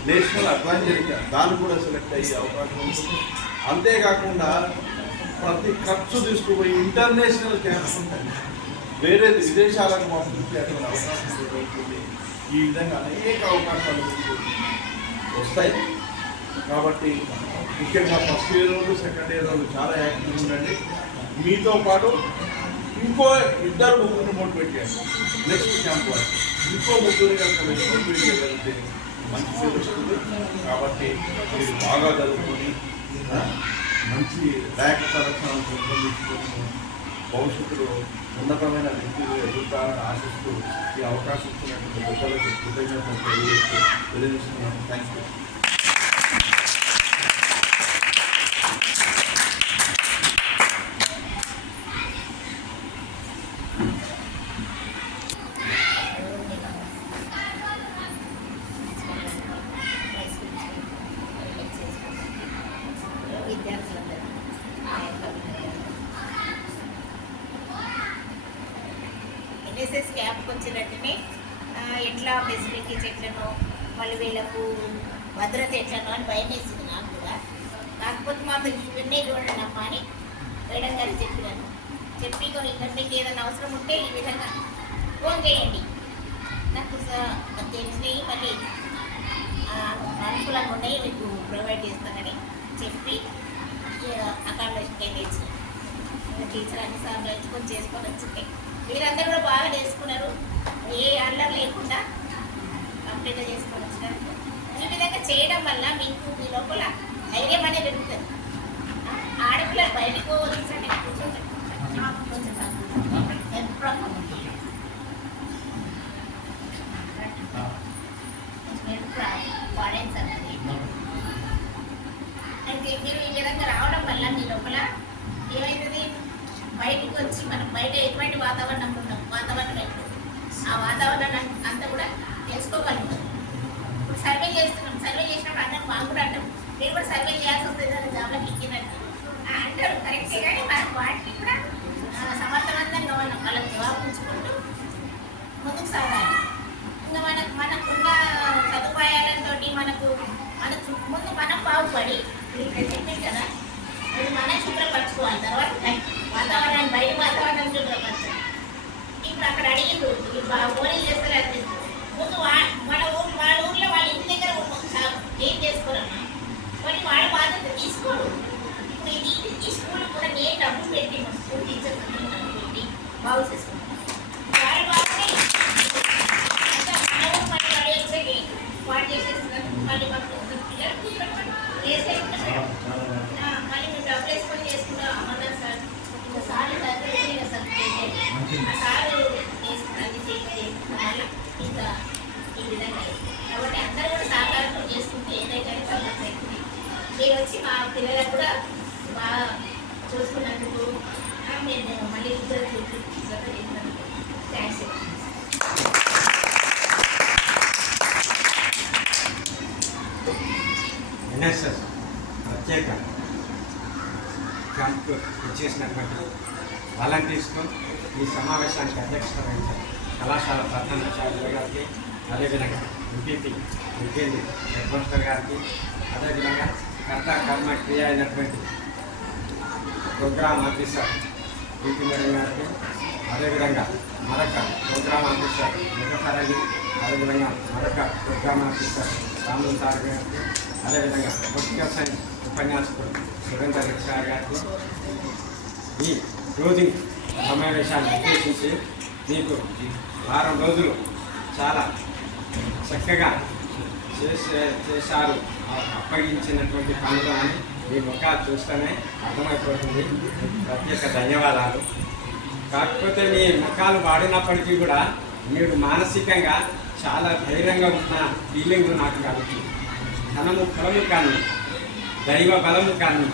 నేషనల్ అడ్వెంచరీ క్యాంప్, దాన్ని కూడా సెలెక్ట్ అయ్యే అవకాశం ఉంటుంది. అంతేకాకుండా ప్రతి ఖర్చు తీసుకుపోయి ఇంటర్నేషనల్ క్యాంప్స్ ఉంటాయి, వేరే విదేశాలకు పంపించే అటువంటి అవకాశం ఉంటుంది. ఈ విధంగా అనేక అవకాశాలు వస్తాయి. కాబట్టి ముఖ్యంగా ఫస్ట్ ఇయర్ రోజు, సెకండ్ ఇయర్ రోజు చాలా యాక్టివ్గా ఉండండి. మీతో పాటు ఇంకో 2-3 మోటివేట్ చేయండి. నెక్స్ట్ క్యాంప్ వాళ్ళు ఇంకో 3 కనుక మోటివేట్ చేయగలిగితే మంచి పేరు వస్తుంది. కాబట్టి మీరు బాగా జరుగుతుంది, మంచి ర్యాంక్ సంరక్షణను పెంపొందించుకొని భవిష్యత్తులో ఉన్నతమైన వ్యక్తులు ఎదుగుతారని ఆశిస్తూ ఈ అవకాశం ఇచ్చినటువంటి గొప్పలకు కృతజ్ఞతలు తెలియజేస్తున్నాను. Thank you. ఎన్ఎస్ఎస్ క్యాంప్కి వచ్చినట్టునే ఎట్లా ఫెసిలిటీస్ ఎట్లనో మళ్ళీ వీళ్ళకు భద్రత ఎట్లనో అని భయం వేసింది నాకు కూడా. కాకపోతే మాకు ఇవన్నీ చూడండి అమ్మా అని మేడం గారు చెప్పినాను. చెప్పి మీకు ఏదైనా అవసరం ఉంటే ఈ విధంగా ఫోన్ చేయండి, నాకు తెలిసినవి మళ్ళీ అనుకూలంగా ఉన్నాయి మీకు ప్రొవైడ్ చేస్తానని చెప్పి అకామిడేషన్కి వెళ్ళి ఇచ్చిన టీచర్ అన్ని సార్లు ఎంచుకొని చేసుకొని వచ్చింది. మీరందరూ కూడా బాగా నేర్చుకున్నారు, ఏ అల్లరి లేకుండా కంప్లీట్గా చేసుకొని వచ్చినారు. ఈ విధంగా చేయడం వల్ల మీకు మీ లోపల ధైర్యం అనేది పెరుగుతుంది. ఆడపిల్లలు బయటకు వదిలిసండి కూర్చొని అయితే మీరు ఈ విధంగా రావడం వల్ల మీ లోపల ఏమైతుంది, బయటకు వచ్చి మనం బయట ఎటువంటి వాతావరణం ఉన్నాం, వాతావరణం ఎప్పుడు ఆ వాతావరణం అంతా కూడా తెలుసుకోగలుగుతాం. ఇప్పుడు సర్వే చేస్తున్నాం, సర్వే చేసినప్పుడు అందరం మాకు కూడా అంటాం, మీరు కూడా సర్వే చేయాల్సి వస్తుంది అని జాబ్లోకి ఎక్కినట్టు అంటారు. కరెక్టే, కానీ మనకు వాటికి కూడా సమర్థవంతంగా మనం వాళ్ళకి జవాబు ఉంచుకుంటూ ముందుకు సాగాలి. ఇంకా మనకున్న సదుపాయాలతో మనకు ముందు మనం బాగుపడి చెప్పింది కదా, అది మనం శుభ్రపరచుకోవాలి. తర్వాత వాతావరణాన్ని బయట వాతావరణం శుభ్రపరచాలి. ఇప్పుడు అక్కడ అడిగింది ఓన్లీ చేస్తారు అనిపిస్తుంది. ముందు వాళ్ళ ఊర్లో వాళ్ళ ఇంటి దగ్గర ఏం చేసుకోరమ్మా, కానీ వాళ్ళ బాధ్యత తీసుకోరు. ఇప్పుడు ఈ స్కూల్ కూడా నేను డబ్బులు పెట్టి మా స్కూల్ టీచర్స్ పెట్టి బాగు చేసుకుంటాం. వాళ్ళ బాగుంటే మళ్ళీ వాళ్ళు వచ్చేది వాడు చేసేస్తున్నారు. మళ్ళీ మాకు మళ్ళీ మేము డబ్బులు వేసుకొని చేసుకుంటాం. అమ్మన్నారు సార్, ఇంకా సార్లు దగ్గర సార్ సారు వేసుకున్నది చేయలేదు మళ్ళీ ఇంకా ఈ విధంగా. కాబట్టి అందరూ కూడా సహకారంతో చేసుకుంటే ఏదైతే సమస్య అవుతుంది. మీరు వచ్చి మా పిల్లలకు కూడా బాగా చూసుకున్నందుకు మేము మళ్ళీ ఇద్దరు చేసినందుకు థ్యాంక్స్. ఎన్ఎస్ఎస్ ప్రత్యేక క్యాంపు ఇచ్చేసినటువంటి వాలంటీర్స్కు ఈ సమావేశానికి అధ్యక్షత వహించారు కళాశాల ప్రధానాచార్యులు గారికి, అదేవిధంగా ఎంపీపీ ఎంపీఎల్ఈ హెడ్ మాస్టర్ గారికి, అదేవిధంగా కర్త కర్మ క్రియ అయినటువంటి ప్రోగ్రామ్ ఆఫీసర్ పీపీ మేడం గారికి, అదేవిధంగా మరొక ప్రోగ్రామ్ ఆఫీసర్ ముఖసరళి, అదేవిధంగా మరొక ప్రోగ్రామ్ ఆఫీసర్ రాములు సార్ గారికి, అదేవిధంగా పొలిటికల్ సైన్స్ ఉపన్యాసకుడు సురేందర్ రెడ్డి సార్ గారికి ఈ క్లోజింగ్ సమావేశాన్ని ఉద్దేశించి మీకు వారం రోజులు చాలా చక్కగా చేశారు అప్పగించినటువంటి పనులు అని మీ ముఖాలు చూస్తేనే అర్థమైపోతుంది. ప్రత్యేక ధన్యవాదాలు. కాకపోతే మీ ముఖాలు వాడినప్పటికీ కూడా మీరు మానసికంగా చాలా ధైర్యంగా ఉన్న ఫీలింగ్ నాకు కలుగుతుంది. ధనము ఫలము కన్నా, దైవ బలము కన్నా,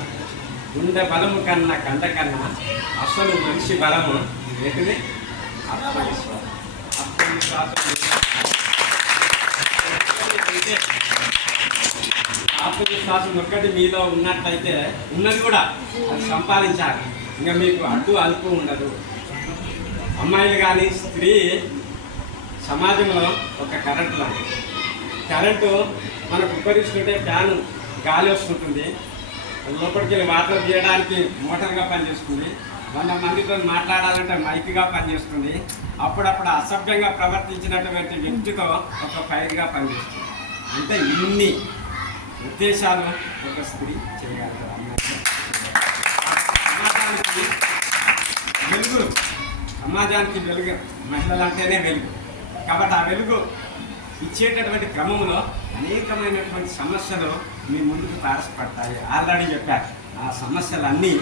గుండె బలము కన్నా, కండ కన్నా అసలు మనిషి బలము ఏంటిది? ఆత్మవిశ్వాసం. ఆత్మవిశ్వాసం ఒక్కటి మీలో ఉన్నట్లయితే ఉన్నది కూడా అది సంపాదించాలి. ఇంకా మీకు అడ్డు అలుపు ఉండదు. అమ్మాయిలు కానీ స్త్రీ సమాజంలో ఒక కరెంటు లాంటిది. కరెంటు మనకు ఉపయోగిస్తుంటే ఫ్యాను గాలి వస్తుంటుంది, లోపలికి వెళ్ళి వాటర్ చేయడానికి మోటార్గా పనిచేస్తుంది, 100 మందితో మాట్లాడాలంటే మైక్గా పనిచేస్తుంది, అప్పుడప్పుడు అసభ్యంగా ప్రవర్తించినటువంటి వ్యక్తితో ఒక ఫైర్గా పనిచేస్తుంది. అంటే ఇన్ని ఉద్దేశాలు ఒక స్త్రీ చేయగలుగుతారు. సమాజానికి వెలుగు, సమాజానికి వెలుగు మహిళలు అంటేనే వెలుగు. కాబట్టి ఆ వెలుగు ఇచ్చేటటువంటి క్రమంలో అనేకమైనటువంటి సమస్యలు మీ ముందుకు తారసపడతాయి. ఆల్రెడీ చెప్పారు, ఆ సమస్యలన్నీ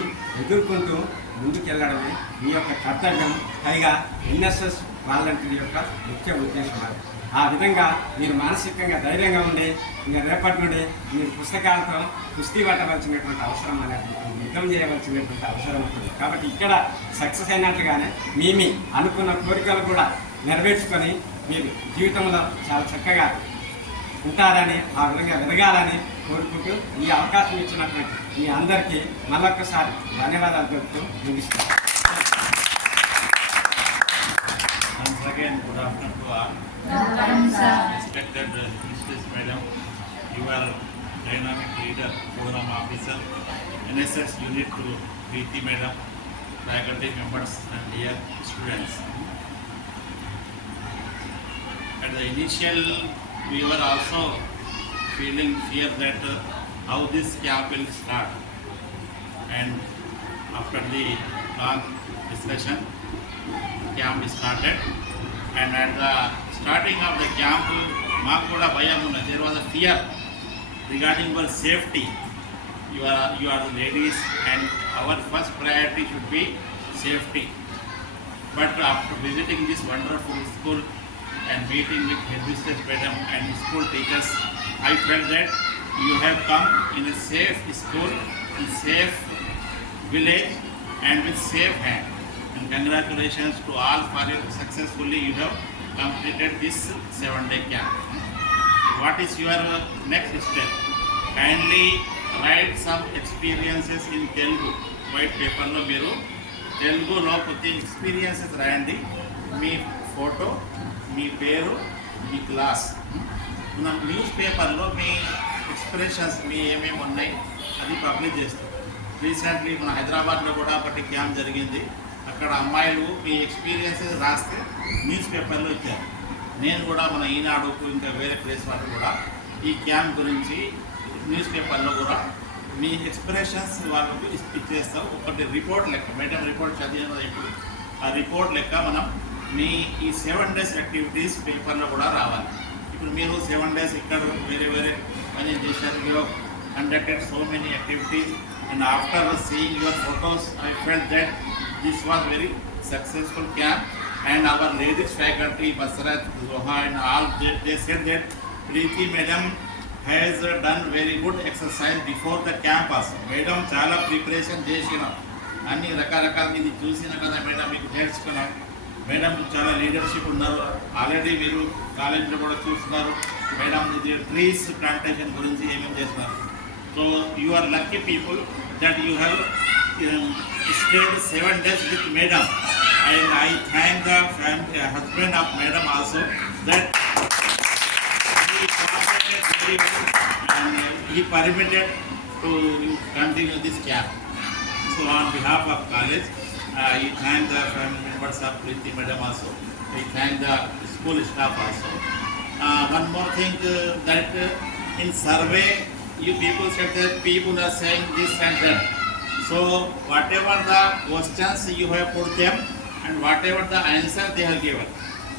ఎదుర్కొంటూ ముందుకెళ్ళడమే మీ యొక్క కర్తవ్యం. పైగా ఎన్ఎస్ఎస్ వాలంటీర్ యొక్క ముఖ్య ఉద్దేశం అది. ఆ విధంగా మీరు మానసికంగా ధైర్యంగా ఉండి ఇంకా రేపటి నుండి మీరు పుస్తకాలతో కుస్తీ పట్టవలసినటువంటి అవసరం అనేది, యుద్ధం చేయవలసినటువంటి అవసరం ఉంటుంది. కాబట్టి ఇక్కడ సక్సెస్ అయినట్లుగానే మీ అనుకున్న కోరికలు కూడా నెరవేర్చుకొని మీరు జీవితంలో చాలా చక్కగా ఉంటారని, ఆ విధంగా ఎదగాలని కోరుకుంటూ ఈ అవకాశం ఇచ్చినటువంటి మీ అందరికీ మరొకసారి ధన్యవాదాలు చెప్తూ ముగిస్తాను. Once again, good afternoon to all. Respected Mrs. Madam, you are dynamic leader, program officer, NSS unit to Preeti Madam, faculty members and dear students. At the initial, we were also feeling fear that how this camp will start, and after the long discussion, camp started. And at the starting of the camp, Makuda Bayamuna, there was a fear regarding your safety. You are the ladies, and our first priority should be safety. But after visiting this wonderful school and meeting with headmistress madam and school teachers, I felt that you have come in a safe school, in safe village and with safe hand. And congratulations to all for you. Successfully you have completed this 7-day camp. What is your next step? Kindly write some experiences in Telugu. White paper lo meeru Telugulo కొద్ది experiences రాయండి. మీ ఫోటో, మీ పేరు, మీ క్లాస్. మన న్యూస్ పేపర్లో మీ ఎక్స్ప్రెషన్స్ మీ ఏమేమి ఉన్నాయి అది పబ్లిష్ చేస్తాం. రీసెంట్లీ మన హైదరాబాద్లో కూడా ఒకటి క్యాంప్ జరిగింది. అక్కడ అమ్మాయిలు మీ ఎక్స్పీరియన్సెస్ రాస్తే న్యూస్ పేపర్లో ఇచ్చారు. నేను కూడా మన ఈనాడుకు ఇంకా వేరే ప్లేస్ వాళ్ళు కూడా ఈ క్యాంప్ గురించి న్యూస్ పేపర్లో కూడా మీ ఎక్స్ప్రెషన్స్ వాళ్ళకు ఇచ్చేస్తాం. ఒకటి రిపోర్ట్ లెక్క, మేడం రిపోర్ట్ చదివిన ఇప్పుడు ఆ రిపోర్ట్ లెక్క మనం మీ ఈ 7 days యాక్టివిటీస్ పేపర్లో కూడా రావాలి. ఇప్పుడు మీరు 7 days ఇక్కడ వేరే వేరే పని చేశారు. You conducted so many activities and after seeing your photos I felt that this was very successful camp and our ladies faculty Basrat, Zoha and all they said that Preeti madam has done very good exercise before the camp also. Madam చాలా ప్రిపరేషన్ చేసిన అన్ని రకరకాల ఇది చూసిన కదా మేడం మీకు నేర్చుకున్నాం. మేడం చాలా లీడర్షిప్ ఉన్నారు. ఆల్రెడీ మీరు కాలేజీలో కూడా చూస్తున్నారు. మేడం ఇది ట్రీస్ ప్లాంటేషన్ గురించి ఏమేమి చేస్తున్నారు. So you are lucky people that you have stayed 7 days with madam, and I thank the husband of madam also that he cooperated very well and he permitted to continue this camp. So on behalf of college, I thank the family members of Preeti madam also. I thank the school staff also. One more thing that in survey you people said that people are saying this and that. So whatever the questions you have put them and whatever the answer they have given,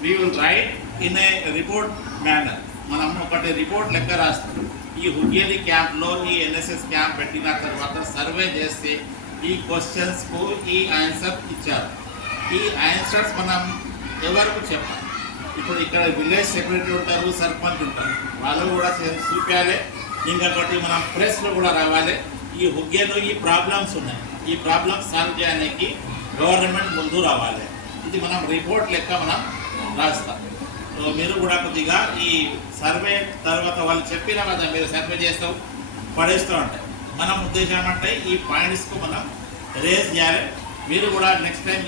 we will write in a report manner. మనం ఒకటి రిపోర్ట్ లెక్క రాస్తాం. ఈ హుగ్గేలి క్యాంప్లో ఈ ఎన్ఎస్ఎస్ క్యాంప్ పెట్టిన తర్వాత సర్వే చేస్తే ఈ క్వశ్చన్స్కు ఈ ఆన్సర్ ఇచ్చారు. ఈ ఆన్సర్స్ మనం ఎవరికి చెప్పాలి. ఇప్పుడు ఇక్కడ విలేజ్ సెక్రటరీ ఉంటారు, సర్పంచ్ ఉంటారు, వాళ్ళు కూడా చూపించాలి. ఇంకొకటి మనం ప్రెస్లో కూడా రావాలి. ఈ హుగ్గేలో ఈ ప్రాబ్లమ్స్ ఉన్నాయి, ఈ ప్రాబ్లమ్స్ సాల్వ్ చేయడానికి గవర్నమెంట్ ముందు రావాలి. ఇది మనం రిపోర్ట్ లెక్క మనం రాస్తాం. సో మీరు కూడా కొద్దిగా ఈ సర్వే తర్వాత వాళ్ళు చెప్పిన కదా మీరు సర్వే చేస్తాం పడేస్తూ ఉంటాయి. మన ఉద్దేశం అంటే ఈ పాయింట్స్కు మనం రేస్ చేయాలి. మీరు కూడా నెక్స్ట్ టైం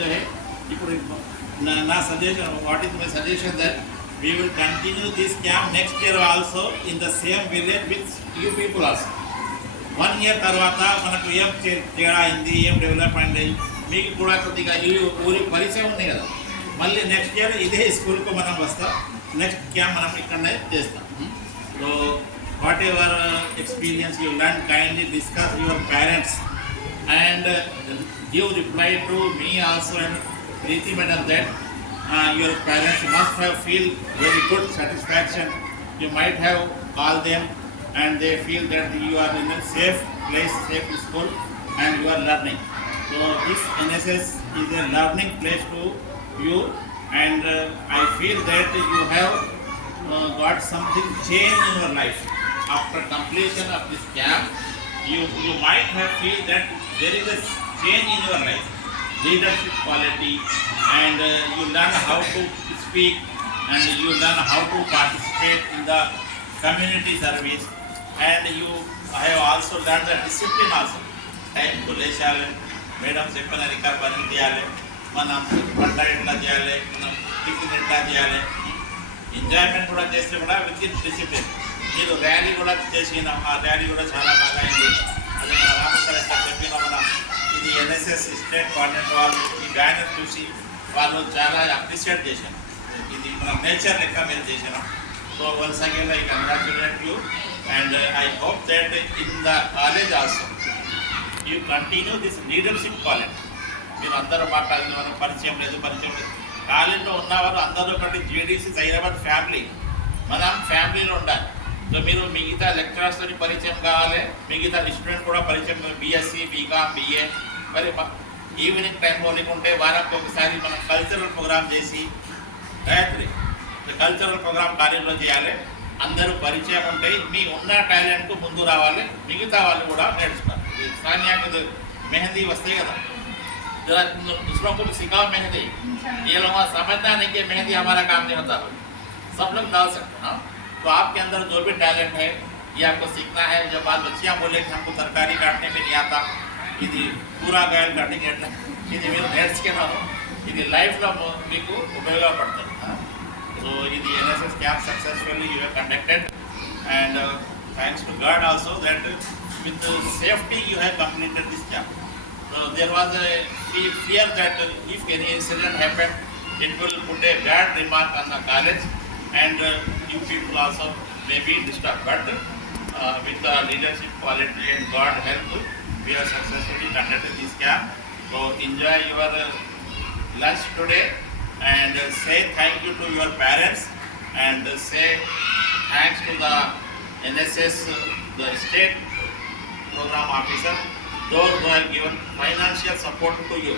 ఇప్పుడు నా suggestion, what is my suggestion that we will continue this camp next year also in the same village with you people also. 1 year తర్వాత మనకు ఏం తేడా అయింది, ఏం డెవలప్మెంట్ అయ్యి మీకు కూడా కొద్దిగా ఈ ఊరి పరిచయం ఉంది కదా. మళ్ళీ నెక్స్ట్ ఇయర్ ఇదే స్కూల్కు మనం వస్తాం. నెక్స్ట్ క్యాంప్ మనం ఇక్కడనే చేస్తాం. So what ever experience you learn kindly discuss your parents and give reply to me also and Preeti madam that your parents must have feel very good satisfaction. You might have called them and they feel that you are in a safe place, safe school and you are learning. So this NSS is a learning place to you and I feel that you have got something change in your life. After completion of this camp, you might have feel that there is a change in your life. Leadership quality and you learn how to speak and you learn how to participate in the community service and you have also learned the discipline also. Time to లేచాలి, మేడం చెప్పిన రికా పని చేయాలి, మనం వంట ఎట్లా చేయాలి, మనం టిఫిన్ ఎట్లా చేయాలి, ఎంజాయ్మెంట్ కూడా చేస్తే కూడా విత్ ఇన్ డిసిప్లిన్. మీరు ర్యాలీ కూడా చేసిన ఆ ర్యాలీ కూడా చాలా బాగా అయింది. అది మన రామకృష్ణ చెప్పిన మన ఇది ఎన్ఎస్ఎస్ స్టేట్ కోఆర్డినేటర్ వాళ్ళు ఈ బ్యానర్ చూసి వాళ్ళు చాలా అప్రిషియేట్ చేశారు. ఇది మన నేచర్ లెక్క మీరు చేసినాం. So once again I congratulate you and I hope that in the college also you continue this leadership quality. మీరు అందరూ మాట్లాడిన మనం పరిచయం లేదు. కాలేజీలో ఉన్నవారు అందరూ ఒకటి జేడీసీ హైదరాబాద్ ఫ్యామిలీ, మనం ఫ్యామిలీలో ఉండాలి. సో మీరు మిగతా లెక్చరర్స్తో పరిచయం కావాలి, మిగతా స్టూడెంట్ కూడా పరిచయం, బీఎస్సీ, బీకామ్, బిఏ, మరి ఈవినింగ్ టైంలో లేకుంటే వారానికి ఒకసారి మనం కల్చరల్ ప్రోగ్రామ్ చేసి గాయత్రి కల్చరల్ ప్రోగ్రామ్ కార్యంలో చేయాలి. అందరూ పరిచయం ఉంటాయి. మీ ఉన్న టాలెంట్కు ముందు రావాలి, మిగతా వాళ్ళు కూడా నేర్చుకోవాలి. సానియాకి मेहंदी वस्ती కదా, जरा दूसरों को भी सिखाओ मेहंदी. ये लोग समझना नहीं कि मेहंदी हमारा काम नहीं होता, सब लोग डाल सकते हैं. तो आपके अंदर जो भी टैलेंट है ये आपको सीखना है. जब बात बच्चियाँ बोले कि हमको तरकारी काटने में नहीं आता, ఇది पूरा गायल काटने के ఇది మీరు నేర్చుకున్నాను, ఇది లైఫ్లో మీకు ఉపయోగపడుతుంది. సో ఇది NSS camp successfully you have conducted and thanks to God also that with safety you have completed this camp. So there was a fear that if any incident happened, it will put a bad remark on the college and you people also may be disturbed. But with the leadership quality and God help, we have successfully conducted this camp. So enjoy your lunch today and say thank you to your parents and say thanks to the NSS, the state program officer, those who have given financial support to you.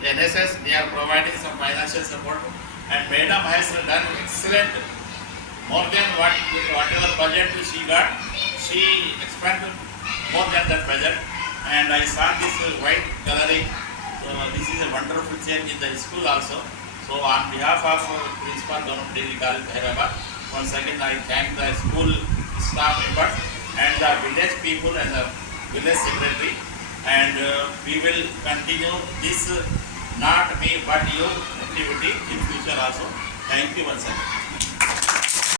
The NSS, they are providing some financial support and Madam has done excellent, more than whatever budget she got, she expanded more than that budget. And I saw this white coloring, so this is a wonderful change in the school also. So on behalf of Principal Government Degree College Hyderabad, once again I thank the school staff members and the village people and the village secretary, and we will continue this not me but you activity in future also. Thank you once again.